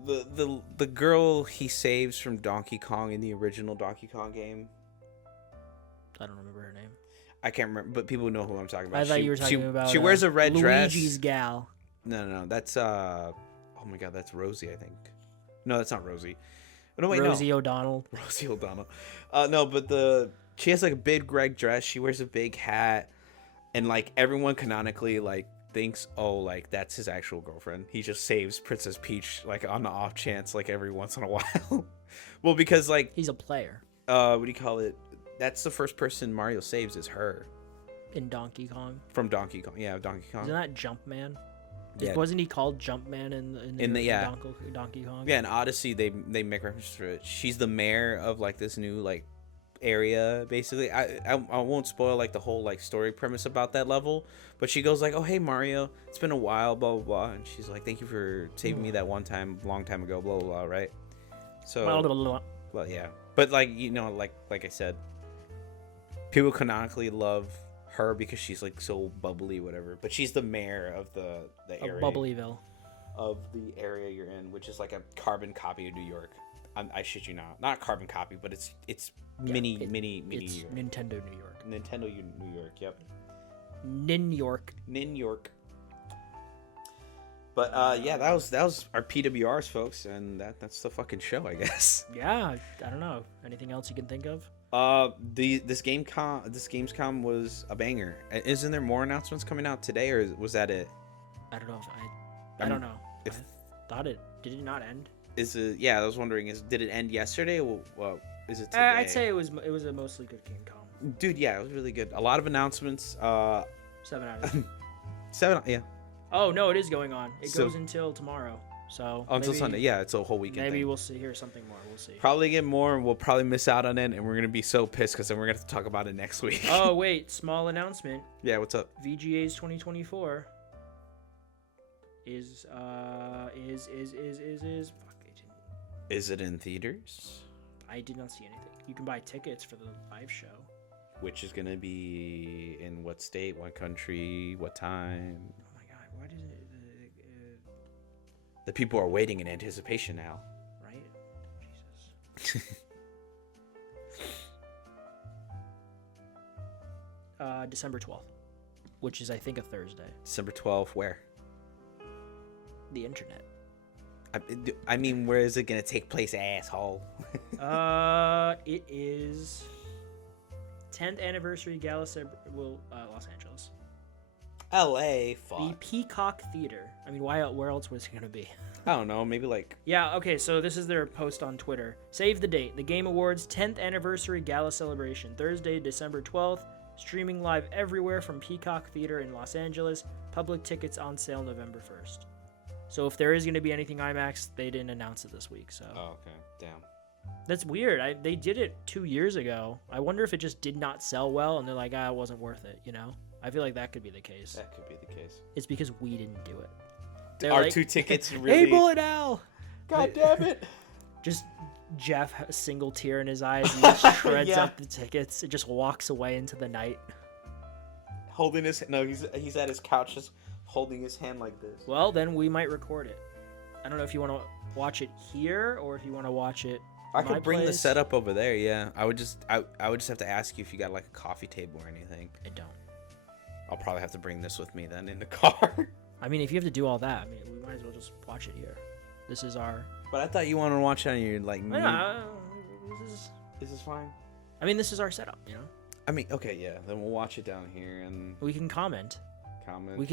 the girl he saves from Donkey Kong in the original Donkey Kong game. I don't remember her name. I can't remember, but people know who I'm talking about. I thought you were talking about. She wears a red dress. Luigi's gal. No, that's oh my god, that's Rosie, I think. No, that's not Rosie. No, wait, Rosie O'Donnell. Rosie O'Donnell. No, but she has like a big red dress. She wears a big hat, and like everyone canonically like thinks, oh, like that's his actual girlfriend. He just saves Princess Peach like on the off chance, like every once in a while. Well, because like he's a player. What do you call it? That's the first person Mario saves is her. In Donkey Kong. From Donkey Kong, yeah, Donkey Kong. Isn't that Jumpman? Yeah. Wasn't he called Jumpman in the Donkey Kong? Yeah, in Odyssey they make reference to it. She's the mayor of like this new like area basically. I won't spoil like the whole like story premise about that level, but she goes like, oh hey Mario, it's been a while, blah blah blah, and she's like, thank you for saving me that one time long time ago, blah blah blah, right? So well yeah, but like like I said, people canonically love her because she's like so bubbly, whatever. But she's the mayor of the area. Of Bubblyville. Of the area you're in, which is like a carbon copy of New York. I shit you not a carbon copy, but it's mini It's New York. Nintendo New York. Nintendo New York. Yep. Nin York. But yeah, that was our PWRs, folks, and that's the fucking show, I guess. Yeah, I don't know. Anything else you can think of? This Gamescom was a banger. Isn't there more announcements coming out today, or was that it? I don't know. I don't know. I thought did it not end? Yeah, I was wondering, did it end yesterday? Well, is it today? I'd say it was a mostly good Gamescom. Dude, yeah, it was really good. A lot of announcements. 7 out of 7, yeah. Oh no, it is going on. It goes until tomorrow. So until Sunday, yeah, it's a whole weekend. Maybe thing. we'll hear something more. We'll see. Probably get more, and we'll probably miss out on it, and we're gonna be so pissed because then we're gonna have to talk about it next week. Oh wait, small announcement. Yeah, what's up? VGA's 2024 is Is it in theaters? I did not see anything. You can buy tickets for the live show. Which is gonna be in what state, what country, what time? Oh my god, why does it? The people are waiting in anticipation now. Right? Jesus. December 12th, which is, I think, a Thursday. December 12th, where? The internet. I mean, where is it going to take place, asshole? It is 10th anniversary gala Los Angeles. LA, fuck. The Peacock Theater. I mean, where else was it going to be? I don't know, maybe like... Yeah, okay, so this is their post on Twitter. Save the date. The Game Awards 10th anniversary gala celebration. Thursday, December 12th. Streaming live everywhere from Peacock Theater in Los Angeles. Public tickets on sale November 1st. So if there is going to be anything IMAX, they didn't announce it this week. So. Oh, okay. Damn. That's weird. They did it 2 years ago. I wonder if it just did not sell well, and they're like, it wasn't worth it, you know? I feel like that could be the case. That could be the case. It's because we didn't do it. They're Our like, 2 tickets really... Hey, Bullet Owl! God damn it! Just Jeff, a single tear in his eyes, and he just shreds Yeah. up the tickets. It just walks away into the night. Holding his... No, he's at his couch just holding his hand like this. Well, then we might record it. I don't know if you want to watch it here or if you want to watch it. I could bring the place. setup over there, yeah. I would just have to ask you if you got like a coffee table or anything. I don't. I'll probably have to bring this with me then in the car. I mean, if you have to do all that, I mean, we might as well just watch it here. This is our... But I thought you wanted to watch it on your like... This is fine? I mean, this is our setup, you know? I mean, okay, yeah. Then we'll watch it down here and We can comment. comment. We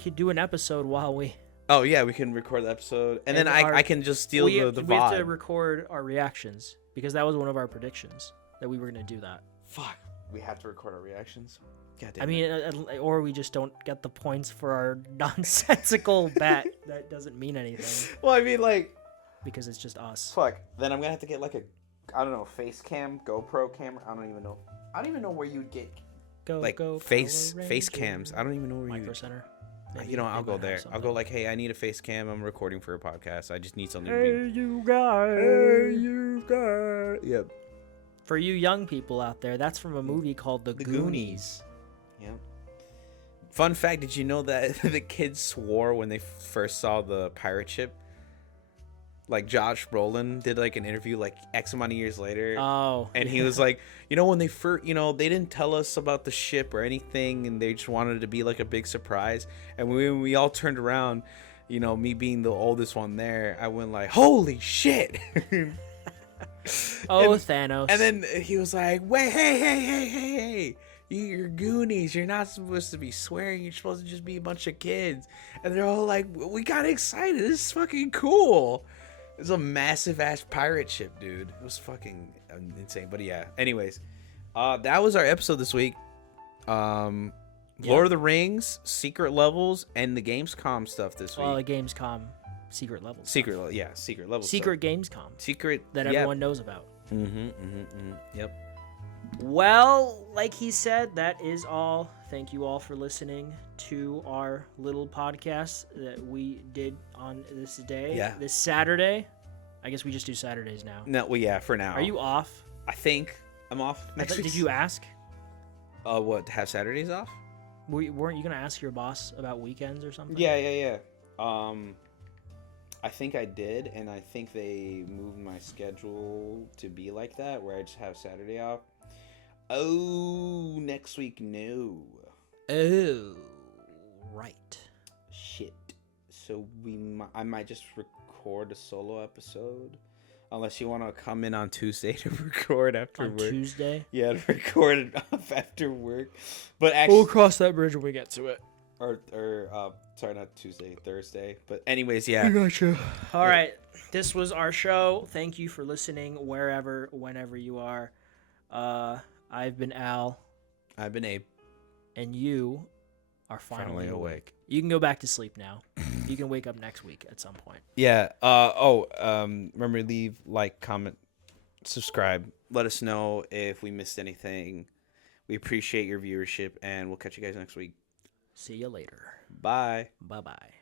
could do an episode while we... Oh, yeah, we can record the episode. And then I can just steal the vibe. We have to record our reactions, because that was one of our predictions, that we were going to do that. Fuck. We have to record our reactions? God damn I mean, or we just don't get the points for our nonsensical bet that doesn't mean anything, Well, I mean, like... because it's just us. Fuck. Then I'm going to have to get like a... I don't know, face cam, GoPro camera. I don't even know. I don't even know where you'd get... Go face Power cams. I don't even know where Micro you... Center. You know, I'll go there. I'll go like, hey, I need a face cam. I'm recording for a podcast. I just need something to be... you guys. Hey, you guys. Yep. For you young people out there, that's from a movie called The Goonies. Yep. Fun fact, did you know that the kids swore when they first saw the pirate ship? Like, Josh Brolin did, like, an interview, like, X amount of years later. Oh. And he was like, you know, when they first, you know, they didn't tell us about the ship or anything, and they just wanted it to be, like, a big surprise. And when we all turned around, you know, me being the oldest one there, I went like, holy shit! Thanos. And then he was like, wait, hey. You're Goonies. You're not supposed to be swearing. You're supposed to just be a bunch of kids. And they're all like, we got excited. This is fucking cool. It's a massive ass pirate ship, dude. It was fucking insane. But yeah, anyways, that was our episode this week. Lord of the Rings, Secret Levels, and the Gamescom stuff this week. Well, the Gamescom secret levels. Secret levels. Secret Gamescom. Secret that everyone knows about. Yep. Well, like he said, that is all. Thank you all for listening to our little podcast that we did on this day. Yeah. This Saturday. I guess we just do Saturdays now. No, well, yeah, for now. Are you off? I think I'm off next week. Did you ask? What, to have Saturdays off? Weren't you going to ask your boss about weekends or something? Yeah. I think I did, and I think they moved my schedule to be like that, where I just have Saturday off. Oh, next week, no. Oh, right. Shit. So I might just record a solo episode, unless you want to come in on Tuesday to record after work. Tuesday? Yeah, to record it off after work. But actually, we'll cross that bridge when we get to it. Sorry, not Tuesday, Thursday. But anyways, yeah. I gotcha. All right, this was our show. Thank you for listening, whenever you are. I've been Al. I've been Abe. And you are finally awake. You can go back to sleep now. You can wake up next week at some point. Yeah. Remember, leave, like, comment, subscribe. Let us know if we missed anything. We appreciate your viewership, and we'll catch you guys next week. See you later. Bye. Bye-bye.